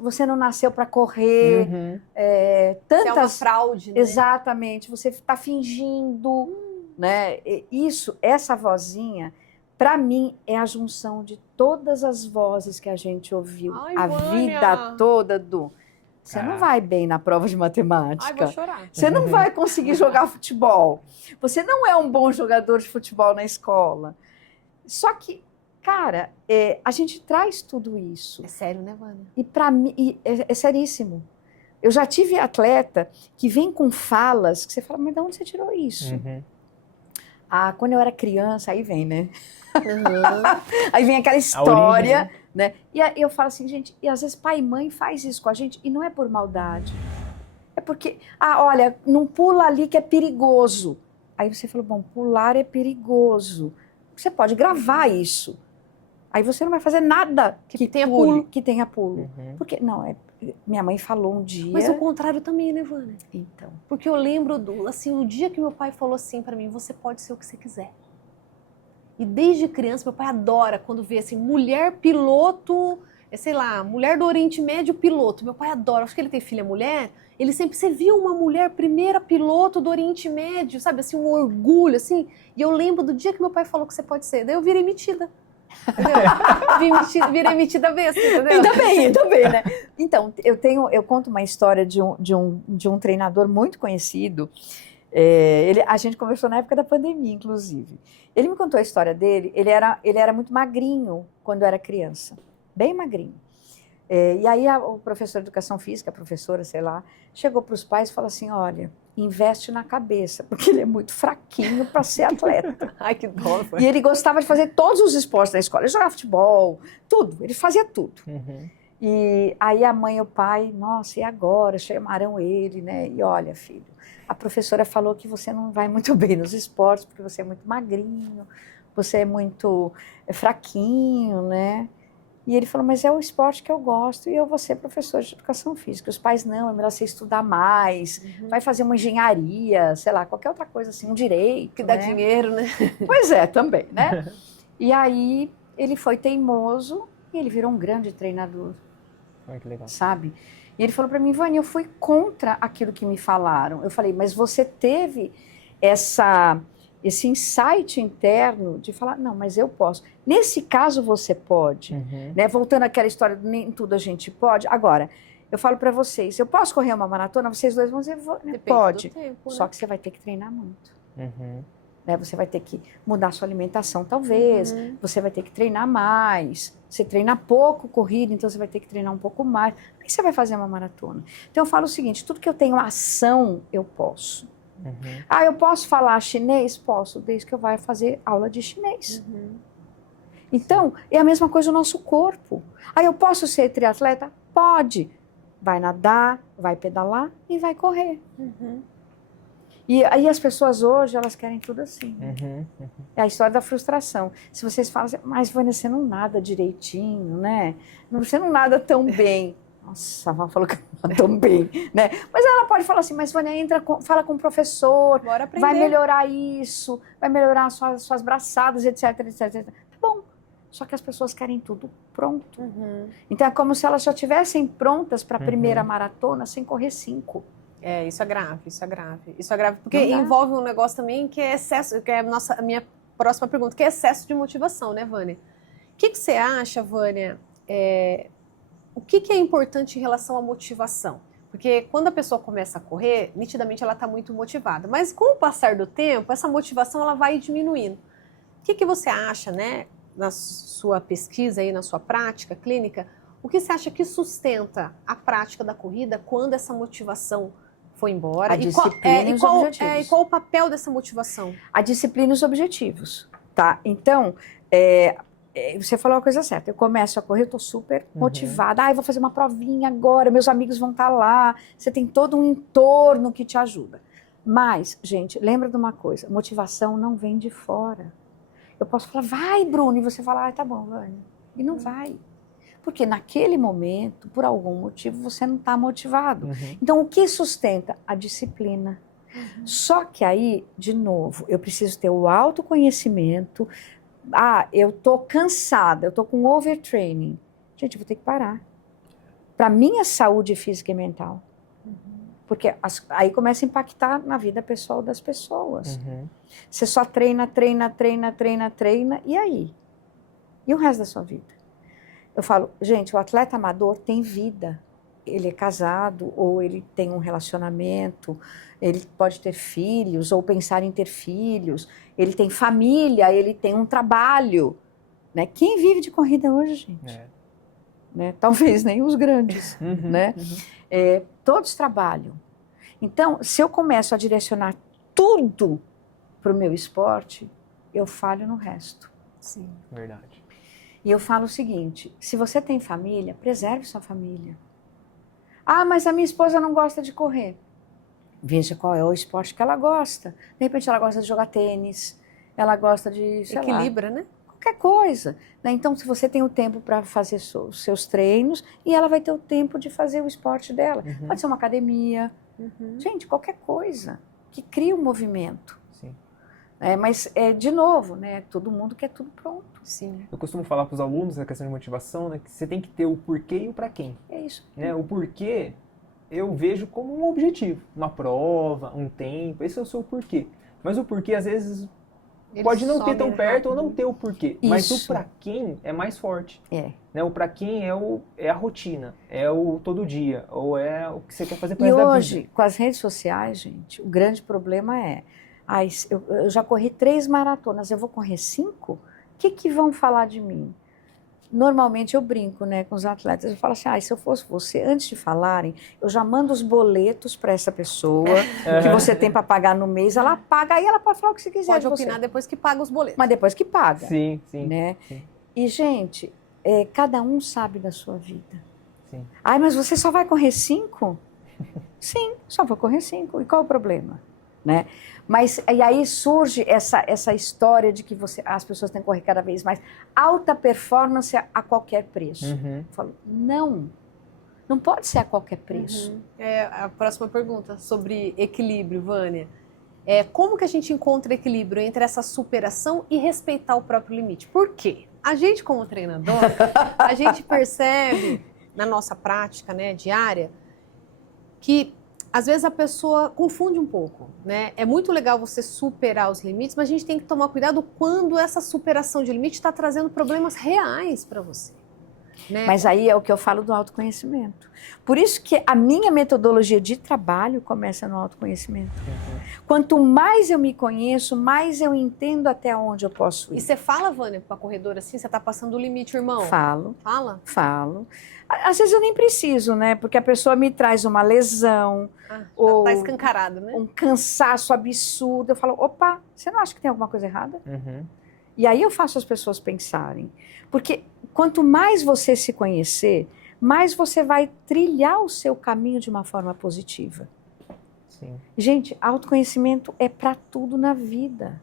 você não nasceu para correr, tantas... Você é uma fraude, né? Exatamente, você está fingindo, né? Essa vozinha, para mim, é a junção de todas as vozes que a gente ouviu a vida toda do... Você não vai bem na prova de matemática. Ai, vou chorar. Você não vai conseguir jogar futebol. Você não é um bom jogador de futebol na escola. Só que, cara, a gente traz tudo isso. É sério, né, Vânia? E para mim, é seríssimo. Eu já tive atleta que vem com falas que você fala, mas de onde você tirou isso? Ah, quando eu era criança, aí vem, né? Aí vem aquela história, origem, né? E aí eu falo assim, gente, e às vezes pai e mãe faz isso com a gente, e não é por maldade. É porque, olha, não pula ali que é perigoso. Aí você falou, bom, pular é perigoso. Você pode gravar isso. Aí você não vai fazer nada que tenha pulo. Que tenha pulo. Porque, não, minha mãe falou um dia... Mas o contrário também, né, Vânia? Então. Porque eu lembro, o dia que meu pai falou assim pra mim, você pode ser o que você quiser. E desde criança, meu pai adora quando vê assim, mulher piloto, sei lá, mulher do Oriente Médio piloto. Meu pai adora, acho que ele tem filha mulher, ele sempre, você viu uma mulher primeira piloto do Oriente Médio, sabe, assim, um orgulho, assim. E eu lembro do dia que meu pai falou que você pode ser, daí eu virei metida. Virei metida besta, entendeu? Ainda bem, né? Então, eu conto uma história de um treinador muito conhecido. A gente conversou na época da pandemia, inclusive. Ele me contou a história dele. Ele era muito magrinho quando era criança, bem magrinho. E aí o professor de educação física, a professora, sei lá, chegou para os pais e falou assim, olha, investe na cabeça, porque ele é muito fraquinho para ser atleta. Ai, que dó. E ele gostava de fazer todos os esportes da escola. Ele jogava futebol, tudo. Ele fazia tudo. E aí a mãe e o pai, nossa, e agora? Chamaram ele, né? E olha, filho, a professora falou que você não vai muito bem nos esportes, porque você é muito magrinho, você é muito fraquinho, né? E ele falou, mas é o esporte que eu gosto e eu vou ser professor de educação física. Os pais, não, é melhor você estudar mais, vai fazer uma engenharia, sei lá, qualquer outra coisa assim, um direito. Que dá dinheiro, né? Pois é, também, né? E aí ele foi teimoso e ele virou um grande treinador. Ai, que legal. Sabe? E ele falou para mim, Vânia, eu fui contra aquilo que me falaram. Eu falei, mas você teve esse insight interno de falar, não, mas eu posso. Nesse caso você pode. Né? Voltando àquela história do nem tudo a gente pode. Agora, eu falo para vocês, eu posso correr uma maratona? Vocês dois vão dizer, pode. Tempo, Só que você vai ter que treinar muito. Né? Você vai ter que mudar a sua alimentação, talvez. Você vai ter que treinar mais. Você treina pouco corrida, então você vai ter que treinar um pouco mais. Aí você vai fazer uma maratona. Então eu falo o seguinte, tudo que eu tenho ação, eu posso. Eu posso falar chinês? Posso, desde que eu vá fazer aula de chinês. Então, é a mesma coisa o nosso corpo. Eu posso ser triatleta? Pode. Vai nadar, vai pedalar e vai correr. E aí as pessoas hoje, elas querem tudo assim. É a história da frustração. Se vocês falam assim, mas Vânia, você não nada direitinho, né? Você não nada tão bem. Nossa, a Vânia falou que não nada tão bem, né? Mas ela pode falar assim, mas Vânia, fala com o professor, vai melhorar isso, vai melhorar suas braçadas, etc, etc, etc. Tá bom. Só que as pessoas querem tudo pronto. Então é como se elas já estivessem prontas para a primeira maratona sem correr 5. Isso é grave, isso é grave. Isso é grave, porque envolve um negócio também que é excesso, que é a minha próxima pergunta, que é excesso de motivação, né, Vânia? O que você acha, Vânia, o que é importante em relação à motivação? Porque quando a pessoa começa a correr, nitidamente ela está muito motivada, mas com o passar do tempo, essa motivação ela vai diminuindo. O que você acha, né, na sua pesquisa e na sua prática clínica, o que você acha que sustenta a prática da corrida quando essa motivação foi embora? A disciplina e os objetivos. E qual o papel dessa motivação? A disciplina e os objetivos, tá? Então, você falou a coisa certa. Eu começo a correr, eu tô super motivada. Eu vou fazer uma provinha agora, meus amigos vão estar lá. Você tem todo um entorno que te ajuda. Mas, gente, lembra de uma coisa. Motivação não vem de fora. Eu posso falar, vai, Bruno, e você fala, tá bom, Vânia. E não vai. Porque naquele momento, por algum motivo, você não está motivado. Então, o que sustenta? A disciplina. Só que aí, de novo, eu preciso ter o autoconhecimento. Ah, eu tô cansada, eu tô com overtraining. Gente, eu vou ter que parar. Para minha saúde física e mental. Porque aí começa a impactar na vida pessoal das pessoas. Você só treina, e aí? E o resto da sua vida? Eu falo, gente, o atleta amador tem vida. Ele é casado, ou ele tem um relacionamento, ele pode ter filhos, ou pensar em ter filhos, ele tem família, ele tem um trabalho. Né? Quem vive de corrida hoje, gente? Né? Talvez nem os grandes. Né? Todos trabalham. Então, se eu começo a direcionar tudo para o meu esporte, eu falho no resto. Sim. Verdade. E eu falo o seguinte, se você tem família, preserve sua família. Ah, mas a minha esposa não gosta de correr. Veja qual é o esporte que ela gosta. De repente ela gosta de jogar tênis, ela gosta de, sei lá, equilibra, né? Qualquer coisa. Né? Então, se você tem o tempo para fazer os seus treinos, e ela vai ter o tempo de fazer o esporte dela. Pode ser uma academia. Gente, qualquer coisa que crie um movimento. Sim. Mas, de novo, né, todo mundo quer tudo pronto. Sim. Eu costumo falar para os alunos, a questão de motivação, né, que você tem que ter o porquê e o para quem. É isso. Né? O porquê eu vejo como um objetivo, uma prova, um tempo, esse é o seu porquê. Mas o porquê, às vezes, pode não ter tão perto ou não ter o porquê. Isso. Mas o para quem é mais forte. Né? O para quem é a rotina, é o todo dia, ou é o que você quer fazer para o resto da vida. E hoje, com as redes sociais, gente, o grande problema é, eu já corri 3 maratonas, eu vou correr 5? O que vão falar de mim? Normalmente eu brinco, né, com os atletas, eu falo assim, se eu fosse você, antes de falarem, eu já mando os boletos para essa pessoa, que você tem para pagar no mês, ela paga, aí ela pode falar o que você quiser. Pode opinar depois que paga os boletos. Mas depois que paga. Sim, sim. Né? Sim. E, gente, cada um sabe da sua vida. Sim. Mas você só vai correr 5? Sim, só vou correr 5. E qual é o problema? Né? Mas e aí surge essa história de que as pessoas têm que correr cada vez mais. Alta performance a qualquer preço. Eu falo, não pode ser a qualquer preço. A próxima pergunta sobre equilíbrio, Vânia. Como que a gente encontra equilíbrio entre essa superação e respeitar o próprio limite? Por quê? A gente, como treinador, a gente percebe na nossa prática, né, diária, que às vezes a pessoa confunde um pouco, né? É muito legal você superar os limites, mas a gente tem que tomar cuidado quando essa superação de limite está trazendo problemas reais para você. Né? Mas aí é o que eu falo do autoconhecimento. Por isso que a minha metodologia de trabalho começa no autoconhecimento. Quanto mais eu me conheço, mais eu entendo até onde eu posso ir. E você fala, Vânia, para a corredora assim, você está passando o limite, irmão? Falo. Fala? Falo. Às vezes eu nem preciso, né? Porque a pessoa me traz uma lesão. Ou tá escancarado, né? Um cansaço absurdo. Eu falo, opa, você não acha que tem alguma coisa errada? E aí eu faço as pessoas pensarem. Porque quanto mais você se conhecer, mais você vai trilhar o seu caminho de uma forma positiva. Sim. Gente, autoconhecimento é para tudo na vida.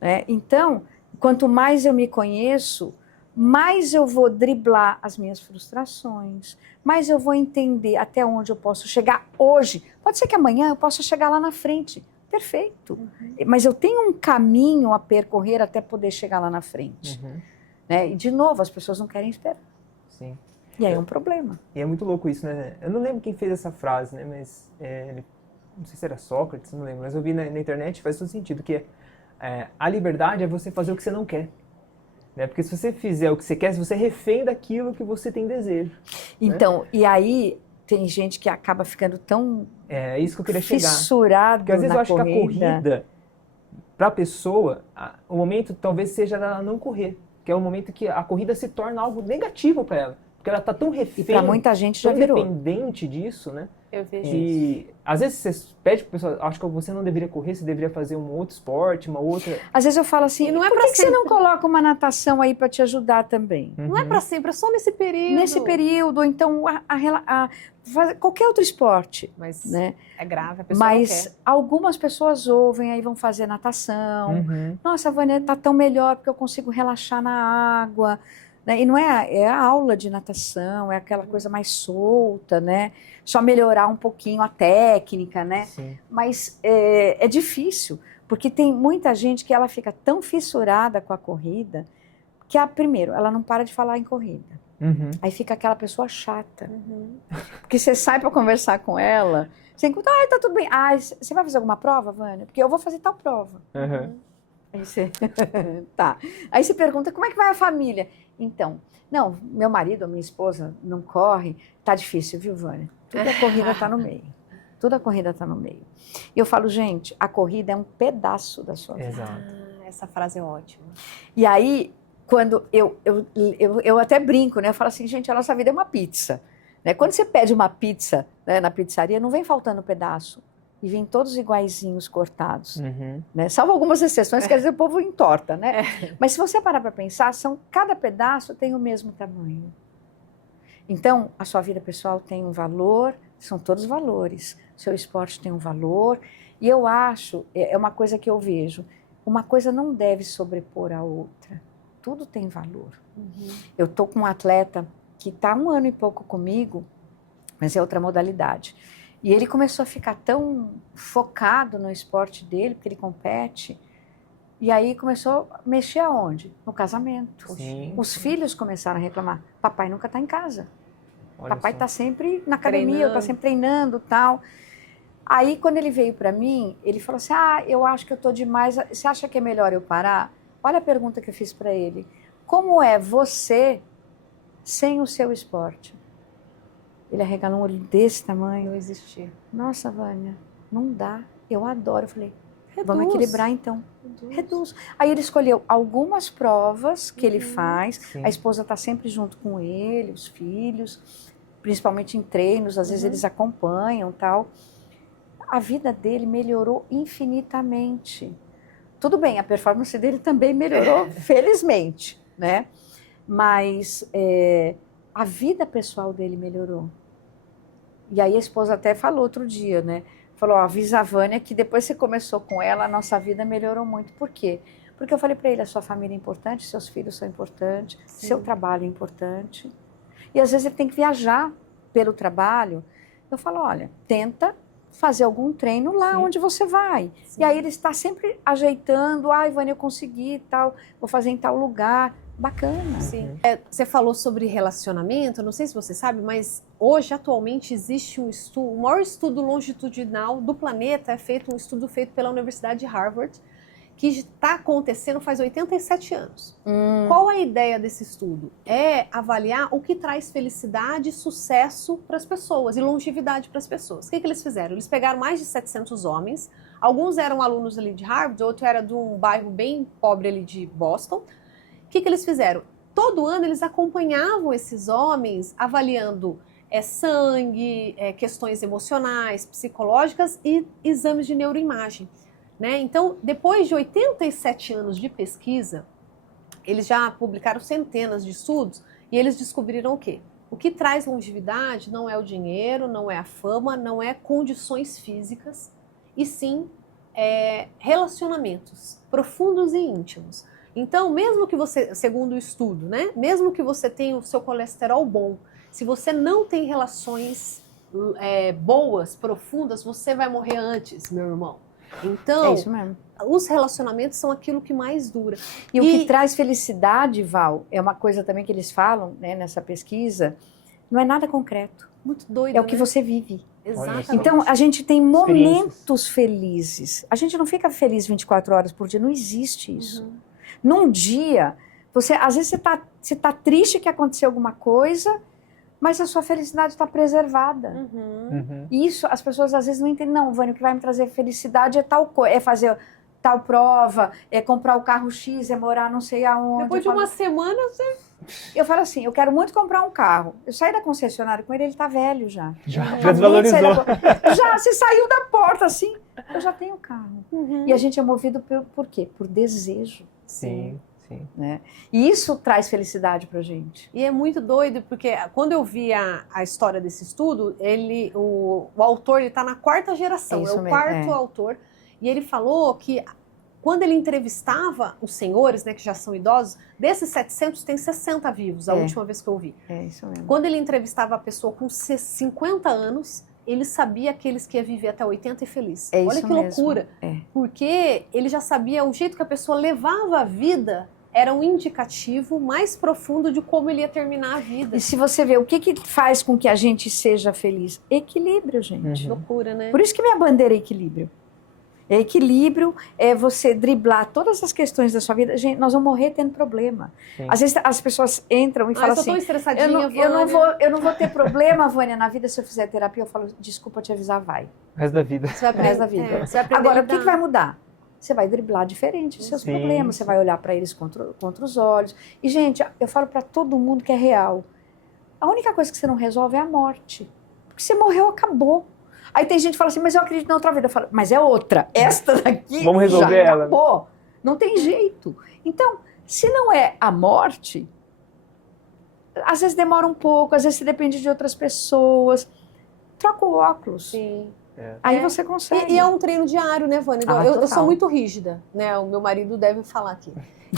Né? Então, quanto mais eu me conheço, mais eu vou driblar as minhas frustrações, mais eu vou entender até onde eu posso chegar hoje. Pode ser que amanhã eu possa chegar lá na frente. Perfeito. Mas eu tenho um caminho a percorrer até poder chegar lá na frente. Né? E, de novo, as pessoas não querem esperar. Sim. E aí é um problema. E é muito louco isso, né? Eu não lembro quem fez essa frase, né? Mas, não sei se era Sócrates, não lembro. Mas eu vi na internet, faz todo sentido, que a liberdade é você fazer o que você não quer. Né? Porque se você fizer o que você quer, você é refém daquilo que você tem desejo. Então, né? E aí tem gente que acaba ficando tão isso que eu queria chegar. Fissurado. Porque às vezes eu acho corrida. que a corrida, para a pessoa, o momento talvez seja ela não correr. Que é o momento que a corrida se torna algo negativo para ela. Porque ela está tão refém, para muita gente já tão virou. dependente disso, né? Eu vejo e às vezes você pede para pessoa, acho que você não deveria correr, você deveria fazer um outro esporte, uma outra... Às vezes eu falo assim, não é por que você não coloca uma natação aí para te ajudar também? Não é para sempre, é só nesse período. Nesse período, ou então qualquer outro esporte. Mas né? é grave, a pessoa não quer. Algumas pessoas ouvem, aí vão fazer natação. Nossa, Vânia, tá tão melhor porque eu consigo relaxar na água. né? E não é a aula de natação, é aquela coisa mais solta, né? Só melhorar um pouquinho a técnica, né? Sim. Mas é difícil, porque tem muita gente que ela fica tão fissurada com a corrida que, primeiro, ela não para de falar em corrida. Aí fica aquela pessoa chata. Porque você sai para conversar com ela, você encontra, tá tudo bem. Você vai fazer alguma prova, Vânia? Porque eu vou fazer tal prova. Aí você... tá. Aí você pergunta, como é que vai a família? Então, não, meu marido, a minha esposa não corre, tá difícil, viu, Vânia? Tudo a corrida tá no meio. Tudo a corrida tá no meio. E eu falo, gente, a corrida é um pedaço da sua vida. Exato. Essa frase é ótima. E aí, quando eu até brinco, né? Eu falo assim, gente, a nossa vida é uma pizza. Né? Quando você pede uma pizza, né, na pizzaria, não vem faltando pedaço. E vem todos iguaizinhos, cortados. Né? Salvo algumas exceções, quer dizer, o povo entorta, né? Mas se você parar para pensar, cada pedaço tem o mesmo tamanho. Então, a sua vida pessoal tem um valor, são todos valores. O seu esporte tem um valor. E eu acho, é uma coisa que eu vejo, uma coisa não deve sobrepor a outra. Tudo tem valor. Eu estou com um atleta que está 1 ano e pouco comigo, mas é outra modalidade. E ele começou a ficar tão focado no esporte dele, porque ele compete, e aí começou a mexer aonde? No casamento. Sim. Os filhos começaram a reclamar, papai nunca está em casa. Olha Papai só. está sempre na academia, está sempre treinando e tal. Aí, quando ele veio para mim, ele falou assim, eu acho que eu estou demais, você acha que é melhor eu parar? Olha a pergunta que eu fiz para ele. Como é você sem o seu esporte? Ele arregalou um olho desse tamanho. Não existia. Nossa, Vânia, não dá. Eu adoro. Eu falei, vamos equilibrar então. Reduz. Aí ele escolheu algumas provas que ele faz. Sim. A esposa está sempre junto com ele, os filhos, principalmente em treinos. Às vezes eles acompanham e tal. A vida dele melhorou infinitamente. Tudo bem, a performance dele também melhorou, felizmente, né? Mas a vida pessoal dele melhorou. E aí a esposa até falou outro dia, né? Falou, avisa a Vânia que depois que você começou com ela, a nossa vida melhorou muito. Por quê? Porque eu falei para ele, a sua família é importante, seus filhos são importantes, seu trabalho é importante. E às vezes ele tem que viajar pelo trabalho. Eu falo, olha, tenta fazer algum treino lá onde você vai. E aí ele está sempre ajeitando, Vânia, eu consegui tal, vou fazer em tal lugar. Bacana. Sim. Você falou sobre relacionamento, não sei se você sabe, mas hoje, atualmente, existe um estudo, o maior estudo longitudinal do planeta, um estudo feito pela Universidade de Harvard, que está acontecendo faz 87 anos. Qual a ideia desse estudo? É avaliar o que traz felicidade e sucesso para as pessoas e longevidade para as pessoas. O que eles fizeram? Eles pegaram mais de 700 homens, alguns eram alunos ali de Harvard, outro era de um bairro bem pobre ali de Boston. O que eles fizeram? Todo ano eles acompanhavam esses homens avaliando sangue, questões emocionais, psicológicas e exames de neuroimagem. Né? Então, depois de 87 anos de pesquisa, eles já publicaram centenas de estudos e eles descobriram o quê? O que traz longevidade não é o dinheiro, não é a fama, não é condições físicas, e sim relacionamentos profundos e íntimos. Então, mesmo que você, segundo o estudo, né, mesmo que você tenha o seu colesterol bom, se você não tem relações boas, profundas, você vai morrer antes, meu irmão. Então, é isso mesmo. Os relacionamentos são aquilo que mais dura. E o que traz felicidade, Val, é uma coisa também que eles falam, né, nessa pesquisa, não é nada concreto. Muito doido, é o que você vive. Exatamente. Então, a gente tem momentos felizes. A gente não fica feliz 24 horas por dia, não existe isso. Num dia, às vezes você tá triste que aconteceu alguma coisa, mas a sua felicidade está preservada. E isso as pessoas às vezes não entendem. Não, Vânia, o que vai me trazer felicidade é tal coisa, é fazer tal prova, é comprar o carro X, é morar não sei aonde. Depois de uma semana, eu falo assim, eu quero muito comprar um carro. Eu saí da concessionária com ele tá velho já. Já desvalorizou. Já, você saiu da porta assim, eu já tenho carro. E a gente é movido por quê? Por desejo. Sim. Né? E isso traz felicidade pra gente. E é muito doido, porque quando eu vi a história desse estudo, o autor está na 4ª geração, é o 4º autor, e ele falou que quando ele entrevistava os senhores, né, que já são idosos, desses 700 tem 60 vivos, a última vez que eu vi. É isso mesmo. Quando ele entrevistava a pessoa com 50 anos, ele sabia aqueles que ia viver até 80 e feliz. É isso Olha que mesmo. loucura. Porque ele já sabia o jeito que a pessoa levava a vida era um indicativo mais profundo de como ele ia terminar a vida. E se você vê, o que faz com que a gente seja feliz? Equilíbrio, gente. Loucura, né? Por isso que minha bandeira é equilíbrio. Equilíbrio é você driblar todas as questões da sua vida. Gente, nós vamos morrer tendo problema. Sim. Às vezes as pessoas entram e falam eu tô assim, tão estressadinha, eu não vou ter problema, Vânia, na vida se eu fizer terapia. Eu falo, desculpa te avisar, vai. O resto da vida. Você vai aprender, O resto da vida. você vai aprender Agora, a o que vai mudar? Você vai driblar diferente os seus problemas, você vai olhar para eles contra os olhos. E, gente, eu falo para todo mundo que é real. A única coisa que você não resolve é a morte. Porque você morreu, acabou. Aí tem gente que fala assim, mas eu acredito na outra vida. Eu falo, mas é outra. Esta daqui Vamos resolver já ela. Acabou. Não tem jeito. Então, se não é a morte, às vezes demora um pouco, às vezes você depende de outras pessoas. Troca o óculos. Sim. Aí você consegue. E é um treino diário, né, Vânia? Eu sou muito rígida, né? O meu marido deve falar aqui.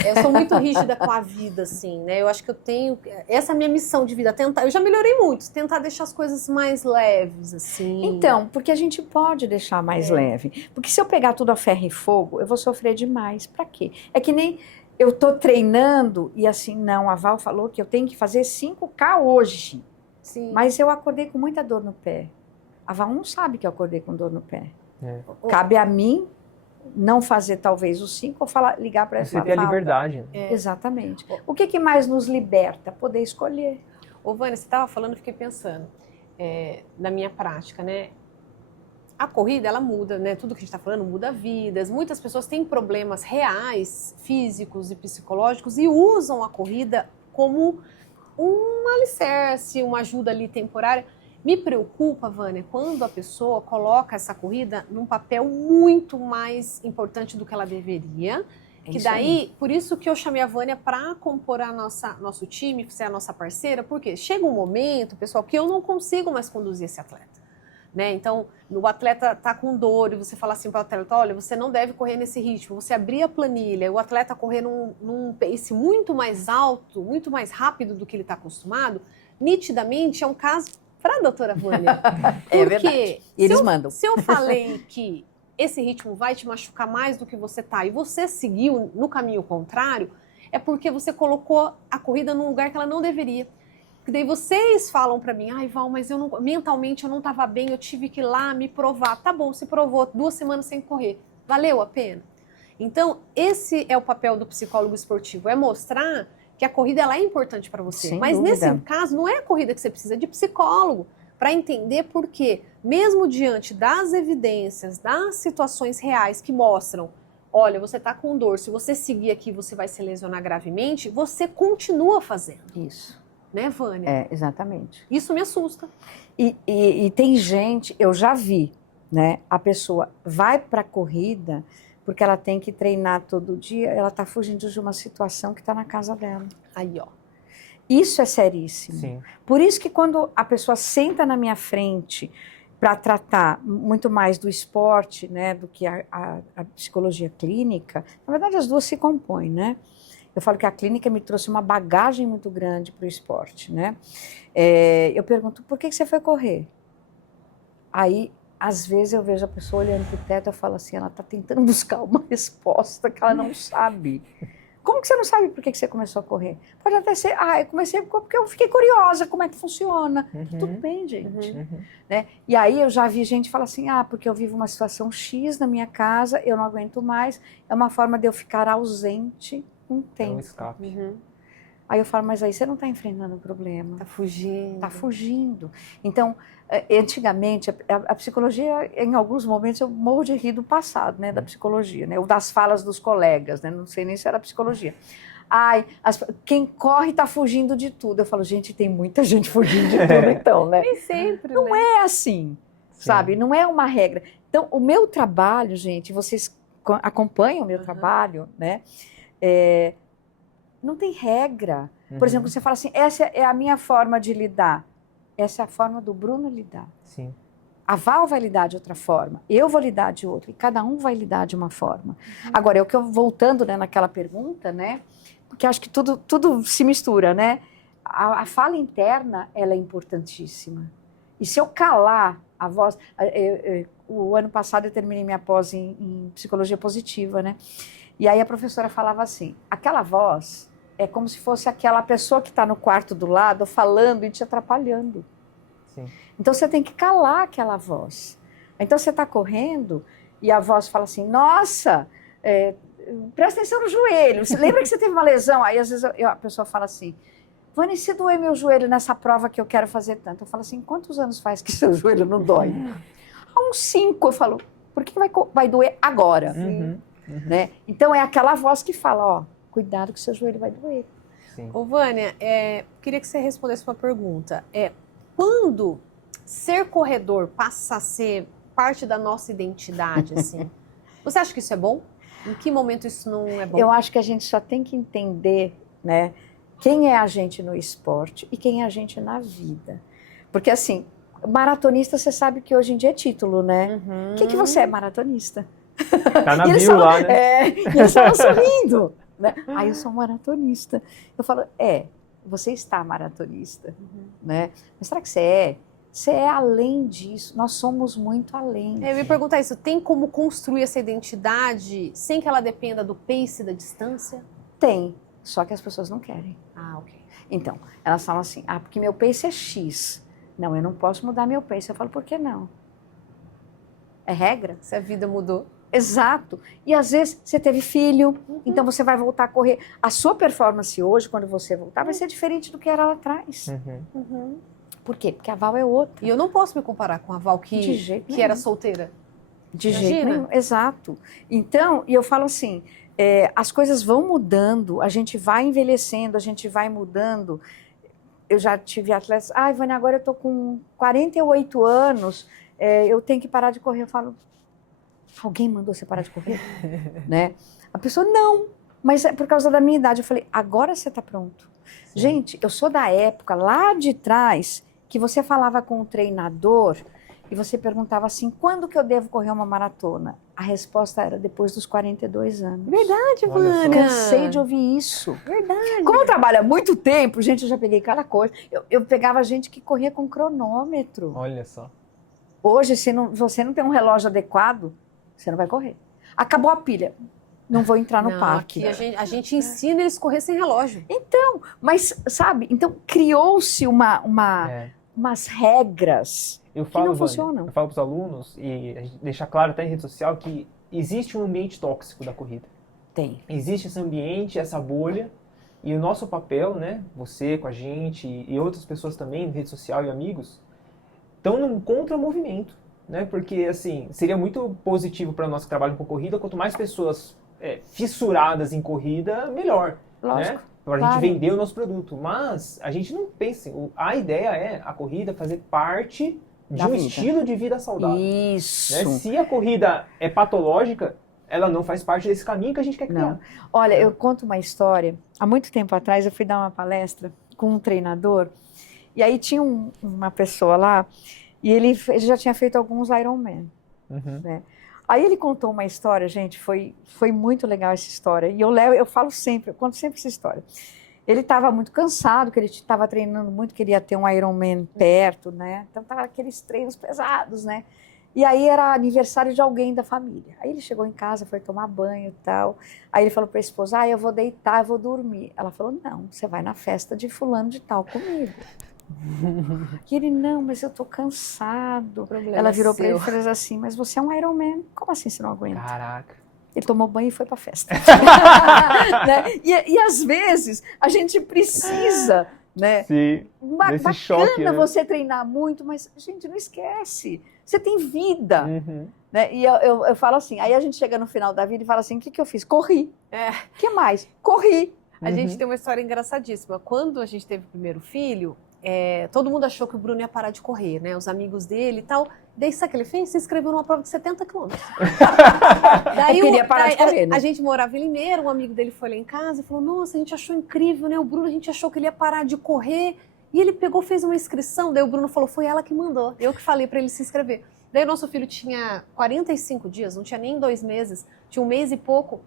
Eu sou muito rígida com a vida, assim, né? Eu acho que eu tenho... Essa é a minha missão de vida. Tentar, eu já melhorei muito. Tentar deixar as coisas mais leves, assim. Então, porque a gente pode deixar mais leve. Porque se eu pegar tudo a ferro e fogo, eu vou sofrer demais. Pra quê? É que nem eu tô treinando e assim, não, a Val falou que eu tenho que fazer 5K hoje. Sim. Mas eu acordei com muita dor no pé. A Val não sabe que eu acordei com dor no pé. Cabe a mim não fazer talvez os 5 ou ligar para ela. Você tem a liberdade. Exatamente. O que mais nos liberta? Poder escolher. Ô, Vânia, você estava falando, eu fiquei pensando na minha prática, né? A corrida, ela muda, né? Tudo que a gente está falando muda vidas. Muitas pessoas têm problemas reais, físicos e psicológicos e usam a corrida como um alicerce, uma ajuda ali temporária. Me preocupa, Vânia, quando a pessoa coloca essa corrida num papel muito mais importante do que ela deveria. Que daí, por isso que eu chamei a Vânia para compor nosso time, ser a nossa parceira, porque chega um momento, pessoal, que eu não consigo mais conduzir esse atleta. Né? Então, o atleta está com dor e você fala assim para o atleta, olha, você não deve correr nesse ritmo. Você abrir a planilha, o atleta correr num pace muito mais alto, muito mais rápido do que ele está acostumado, nitidamente é um caso para a doutora Vânia. É verdade. Eles mandam. Se eu falei que esse ritmo vai te machucar mais do que você tá e você seguiu no caminho contrário, é porque você colocou a corrida num lugar que ela não deveria. Porque daí vocês falam para mim, ai Val, mas mentalmente eu não estava bem, eu tive que ir lá me provar. Tá bom, se provou 2 semanas sem correr. Valeu a pena? Então, esse é o papel do psicólogo esportivo, é mostrar que a corrida ela é importante para você. Sem mas dúvida. Nesse caso, não é a corrida que você precisa de psicólogo para entender por quê. Mesmo diante das evidências, das situações reais que mostram, olha, você está com dor, se você seguir aqui você vai se lesionar gravemente, você continua fazendo. Isso. Né, Vânia? É, exatamente. Isso me assusta. E tem gente, eu já vi, né? A pessoa vai para a corrida porque ela tem que treinar todo dia, ela está fugindo de uma situação que está na casa dela. Aí, ó. Isso é seríssimo. Sim. Por isso que quando a pessoa senta na minha frente para tratar muito mais do esporte, né, do que a psicologia clínica, na verdade as duas se compõem, né? Eu falo que a clínica me trouxe uma bagagem muito grande para o esporte, né? Eu pergunto, por que você foi correr? Aí, às vezes eu vejo a pessoa olhando para o teto e eu falo assim, ela está tentando buscar uma resposta que ela não sabe. Como que você não sabe por que você começou a correr? Pode até ser, eu comecei porque eu fiquei curiosa como é que funciona. Tudo bem, gente. Né? E aí eu já vi gente falar assim, porque eu vivo uma situação X na minha casa, eu não aguento mais, é uma forma de eu ficar ausente um tempo. É um escape. Aí eu falo, mas aí você não está enfrentando o problema. Tá fugindo. Está fugindo. Então, antigamente, a psicologia, em alguns momentos, eu morro de rir do passado, né, da psicologia, né, ou das falas dos colegas, né, não sei nem se era psicologia. Quem corre está fugindo de tudo. Eu falo, gente, tem muita gente fugindo de tudo, então, né? Nem sempre, Não né? é assim, sabe? Não é uma regra. Então, o meu trabalho, gente, vocês acompanham o meu trabalho, né? Não tem regra. Por exemplo, você fala assim, essa é a minha forma de lidar. Essa é a forma do Bruno lidar. Sim. A Val vai lidar de outra forma, eu vou lidar de outra, e cada um vai lidar de uma forma. Agora, o que eu voltando, né, naquela pergunta, né, porque acho que tudo se mistura, né? A fala interna, ela é importantíssima. E se eu calar a voz... o ano passado eu terminei minha pós em psicologia positiva, né? E aí a professora falava assim, aquela voz é como se fosse aquela pessoa que está no quarto do lado falando e te atrapalhando. Sim. Então você tem que calar aquela voz. Então você está correndo e a voz fala assim, nossa, presta atenção no joelho. Você lembra que você teve uma lesão? Aí às vezes a pessoa fala assim, Vânia, se doer meu joelho nessa prova que eu quero fazer tanto? Eu falo assim, quantos anos faz que seu joelho não dói? Há uns 5. Eu falo, por que vai doer agora? Né? Então é aquela voz que fala, ó, cuidado que seu joelho vai doer. Sim. Ô, Vânia, queria que você respondesse uma pergunta. Quando ser corredor passa a ser parte da nossa identidade, assim, você acha que isso é bom? Em que momento isso não é bom? Eu acho que a gente só tem que entender, né, quem é a gente no esporte e quem é a gente na vida. Porque, assim, maratonista, você sabe que hoje em dia é título, né? O que você é, maratonista? Tá na bio lá, né? E eles estavam sorrindo. Né? Aí eu sou maratonista. Eu falo, você está maratonista. Né? Mas será que você é? Você é além disso. Nós somos muito além. Eu ia perguntar isso. Tem como construir essa identidade sem que ela dependa do pace da distância? Tem. Só que as pessoas não querem. Ah, ok. Então, elas falam assim, porque meu pace é X. Não, eu não posso mudar meu pace. Eu falo, por que não? É regra? Se a vida mudou. Exato. E às vezes você teve filho, então você vai voltar a correr. A sua performance hoje, quando você voltar, vai ser diferente do que era lá atrás. Por quê? Porque a Val é outra. E eu não posso me comparar com a Val que era solteira. De jeito nenhum. Exato. Então, e eu falo assim, as coisas vão mudando, a gente vai envelhecendo, a gente vai mudando. Eu já tive atletas, Vânia, agora eu tô com 48 anos, eu tenho que parar de correr. Eu falo, alguém mandou você parar de correr? Né? A pessoa, não, mas é por causa da minha idade. Eu falei, agora você está pronto. Sim. Gente, eu sou da época, lá de trás, que você falava com o treinador e você perguntava assim, quando que eu devo correr uma maratona? A resposta era depois dos 42 anos. Verdade, Vânia. Cansei de ouvir isso. Verdade. Como eu trabalho há muito tempo, gente, eu já peguei cada coisa. Eu pegava gente que corria com cronômetro. Olha só. Hoje, se você não tem um relógio adequado, você não vai correr. Acabou a pilha. Não vou entrar no parque. Aqui a gente ensina eles a correr sem relógio. Então, mas, sabe? Então, criou-se umas regras que não funcionam. Eu falo para os alunos, e a gente deixa claro até em rede social, que existe um ambiente tóxico da corrida. Tem. Existe esse ambiente, essa bolha, e o nosso papel, né? Você com a gente e outras pessoas também, em rede social e amigos, estão num contra-movimento. Né? Porque, assim, seria muito positivo para nós que trabalham com corrida, quanto mais pessoas fissuradas em corrida, melhor. Lógico. Né? Para a gente vender o nosso produto. Mas a gente não pensa, a ideia é a corrida fazer parte de um estilo de vida saudável. Isso. Né? Se a corrida é patológica, ela não faz parte desse caminho que a gente quer criar. Não. Olha, eu conto uma história. Há muito tempo atrás eu fui dar uma palestra com um treinador, e aí tinha uma pessoa lá, e ele já tinha feito alguns Ironman. Né? Aí ele contou uma história, gente, foi muito legal essa história. E eu falo sempre, eu conto sempre essa história. Ele estava muito cansado, que ele estava treinando muito, queria ter um Ironman perto, né? Então tava aqueles treinos pesados, né? E aí era aniversário de alguém da família. Aí ele chegou em casa, foi tomar banho e tal. Aí ele falou para a esposa, eu vou deitar, eu vou dormir. Ela falou, não, você vai na festa de fulano de tal comigo. E ele, não, mas eu tô cansado. Ela virou para ele e falou assim, mas você é um Ironman, como assim você não aguenta? Caraca. Ele tomou banho e foi pra festa. Né? E às vezes a gente precisa, né? Sim, bacana choque, né? você treinar muito, mas gente, não esquece, você tem vida. Né? E eu falo assim, aí a gente chega no final da vida e fala assim, o que eu fiz? Corri. O que mais? Corri. A gente tem uma história engraçadíssima. Quando a gente teve o primeiro filho, todo mundo achou que o Bruno ia parar de correr, né? Os amigos dele e tal. Daí, sabe o que ele fez? Se inscreveu numa prova de 70 quilômetros. Daí, eu queria parar de correr, né? A gente morava em Limeira, um amigo dele foi lá em casa e falou, nossa, a gente achou incrível, né? O Bruno, a gente achou que ele ia parar de correr. E ele pegou, fez uma inscrição. Daí o Bruno falou, foi ela que mandou. Eu que falei para ele se inscrever. Daí o nosso filho tinha 45 dias, não tinha nem 2 meses, tinha 1 mês e pouco.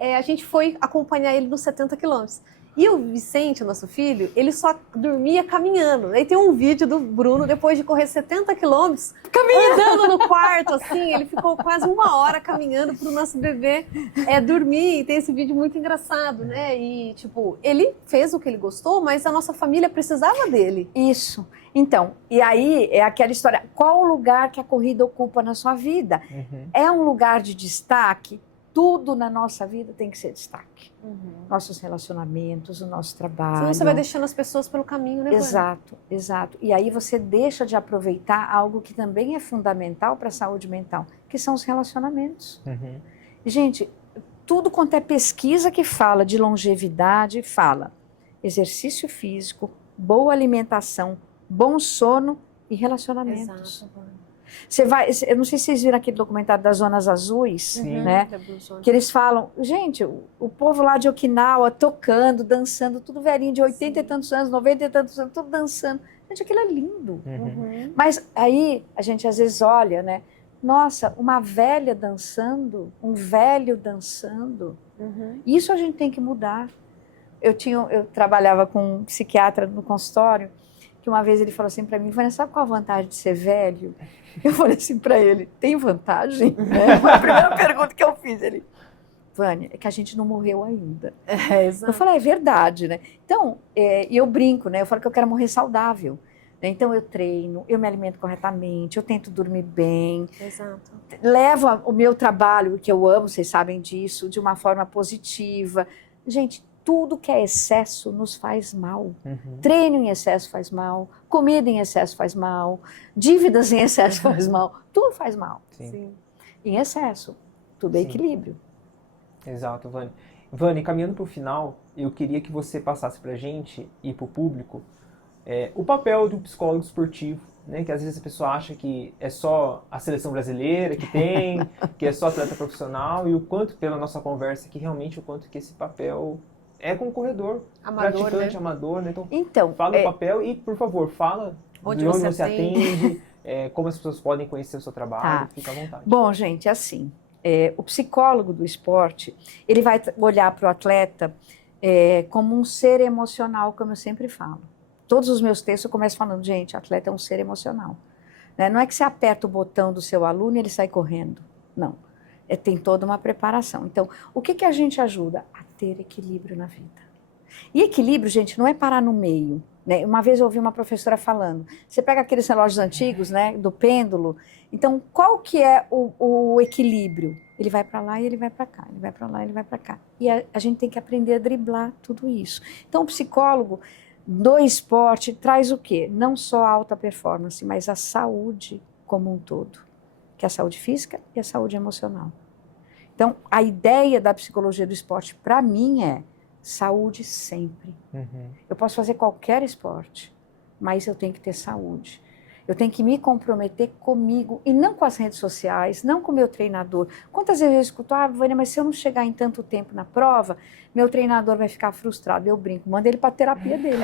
A gente foi acompanhar ele nos 70 quilômetros. E o Vicente, o nosso filho, ele só dormia caminhando. Aí tem um vídeo do Bruno, depois de correr 70 quilômetros, andando no quarto, assim, ele ficou quase 1 hora caminhando para o nosso bebê dormir. E tem esse vídeo muito engraçado, né? E, tipo, ele fez o que ele gostou, mas a nossa família precisava dele. Isso. Então, e aí é aquela história, qual o lugar que a corrida ocupa na sua vida? É um lugar de destaque? Tudo na nossa vida tem que ser destaque. Nossos relacionamentos, o nosso trabalho. Senão você vai deixando as pessoas pelo caminho, né? Exato, exato. E aí você deixa de aproveitar algo que também é fundamental para a saúde mental, que são os relacionamentos. Gente, tudo quanto é pesquisa que fala de longevidade, fala exercício físico, boa alimentação, bom sono e relacionamentos. Exato. Você vai, eu não sei se vocês viram aquele documentário das Zonas Azuis, né? Que eles falam, gente, o povo lá de Okinawa tocando, dançando, tudo velhinho, de 80 e tantos anos, 90 e tantos anos, tudo dançando. Gente, aquilo é lindo. Mas aí a gente às vezes olha, né? Nossa, uma velha dançando, um velho dançando. Isso a gente tem que mudar. Eu trabalhava com um psiquiatra no consultório, que uma vez ele falou assim para mim, Vânia, sabe qual a vantagem de ser velho? Eu falei assim para ele, tem vantagem? Foi a primeira pergunta que eu fiz. Ele, Vânia, é que a gente não morreu ainda. Eu falei, é verdade, né? Então, e eu brinco, né? Eu falo que eu quero morrer saudável. Né? Então, eu treino, eu me alimento corretamente, eu tento dormir bem. Exato. Levo o meu trabalho, que eu amo, vocês sabem disso, de uma forma positiva. Gente, tudo que é excesso nos faz mal. Treino em excesso faz mal, comida em excesso faz mal, dívidas em excesso faz mal, tudo faz mal. Sim. Em excesso, tudo é equilíbrio. Exato, Vânia. Vânia, caminhando para o final, eu queria que você passasse para a gente e para o público o papel do psicólogo esportivo, né? Que às vezes a pessoa acha que é só a seleção brasileira que tem, que é só atleta profissional, e o quanto, pela nossa conversa aqui, realmente o quanto que esse papel é com o corredor, amador, praticante, né? amador, né? Então, fala o papel e, por favor, fala onde de onde você você atende, como as pessoas podem conhecer o seu trabalho, fica à vontade. Bom, gente, assim, o psicólogo do esporte, ele vai olhar para o atleta como um ser emocional, como eu sempre falo. Todos os meus textos eu começo falando, gente, atleta é um ser emocional. Né? Não é que você aperta o botão do seu aluno e ele sai correndo. Não. Tem toda uma preparação. Então, o que a gente ajuda? A ter equilíbrio na vida. E equilíbrio, gente, não é parar no meio. Né? Uma vez eu ouvi uma professora falando, você pega aqueles relógios antigos, né, do pêndulo, então qual que é o equilíbrio? Ele vai para lá e ele vai para cá, ele vai para lá e ele vai para cá. E a gente tem que aprender a driblar tudo isso. Então, o psicólogo do esporte traz o quê? Não só a alta performance, mas a saúde como um todo, que é a saúde física e a saúde emocional. Então, a ideia da psicologia do esporte, para mim, é saúde sempre. Eu posso fazer qualquer esporte, mas eu tenho que ter saúde. Eu tenho que me comprometer comigo e não com as redes sociais, não com o meu treinador. Quantas vezes eu escuto, Vânia, mas se eu não chegar em tanto tempo na prova, meu treinador vai ficar frustrado. Eu brinco, manda ele para a terapia dele.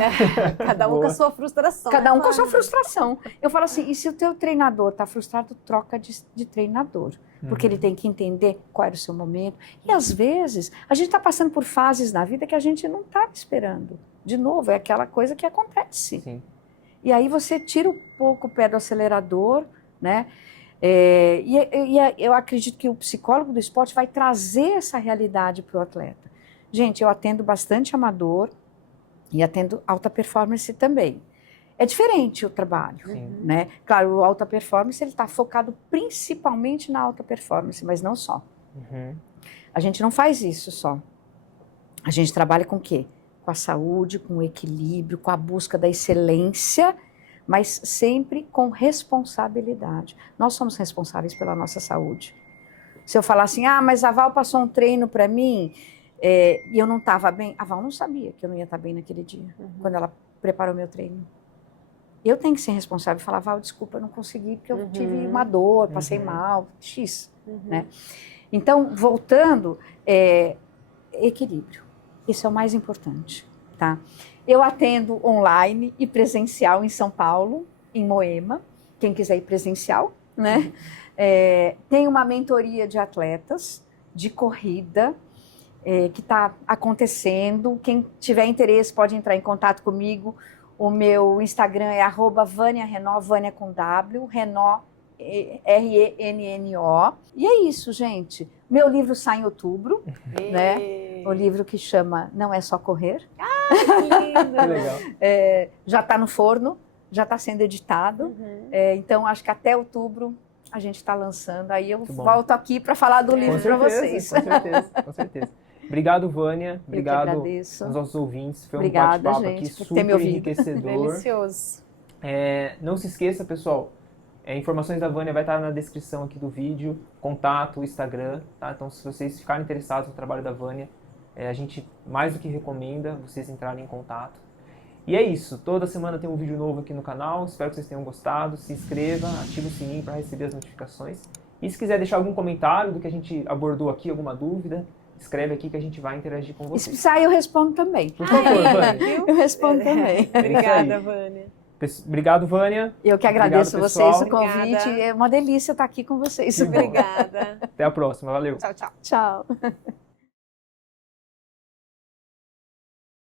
Cada um com a sua frustração. Cada um com a sua frustração. Eu falo assim, e se o teu treinador está frustrado, troca de treinador. Porque ele tem que entender qual era o seu momento. E às vezes, a gente está passando por fases na vida que a gente não está esperando. De novo, é aquela coisa que acontece. Sim. E aí você tira um pouco o pé do acelerador, né? Eu acredito que o psicólogo do esporte vai trazer essa realidade para o atleta. Gente, eu atendo bastante amador e atendo alta performance também. É diferente o trabalho, né? Claro, o alta performance ele está focado principalmente na alta performance, mas não só. A gente não faz isso só. A gente trabalha com o quê? Com a saúde, com o equilíbrio, com a busca da excelência, mas sempre com responsabilidade. Nós somos responsáveis pela nossa saúde. Se eu falar assim, mas a Val passou um treino para mim e eu não estava bem, a Val não sabia que eu não ia estar bem naquele dia, quando ela preparou meu treino. Eu tenho que ser responsável e falar, Val, desculpa, eu não consegui porque eu tive uma dor, passei mal, X. Né? Então, voltando, equilíbrio. Isso é o mais importante, tá? Eu atendo online e presencial em São Paulo, em Moema. Quem quiser ir presencial, né? Tem uma mentoria de atletas, de corrida, que está acontecendo. Quem tiver interesse pode entrar em contato comigo. O meu Instagram é @VâniaRenó, Vânia com W, Renó, RENNO. E é isso, gente. Meu livro sai em outubro, né? O livro que chama Não É Só Correr. Que lindo! Que legal. Já está no forno, já está sendo editado. Então, acho que até outubro a gente está lançando. Aí eu volto aqui para falar do livro para vocês. Com certeza, com certeza. Obrigado, Vânia. Obrigado aos nossos ouvintes. Foi um bate-papo aqui super enriquecedor. Delicioso. Não se esqueça, pessoal, informações da Vânia vai estar na descrição aqui do vídeo, contato, Instagram, tá? Então, se vocês ficarem interessados no trabalho da Vânia, a gente mais do que recomenda vocês entrarem em contato. E é isso, toda semana tem um vídeo novo aqui no canal, espero que vocês tenham gostado, se inscreva, ative o sininho para receber as notificações. E se quiser deixar algum comentário do que a gente abordou aqui, alguma dúvida, escreve aqui que a gente vai interagir com vocês. Se precisar, eu respondo também. Por favor, Vânia. Eu respondo também. Obrigada, Vânia. Obrigado, Vânia. Eu que agradeço vocês o convite. Obrigada. É uma delícia estar aqui com vocês. Obrigada. Até a próxima. Valeu. Tchau, tchau. Tchau.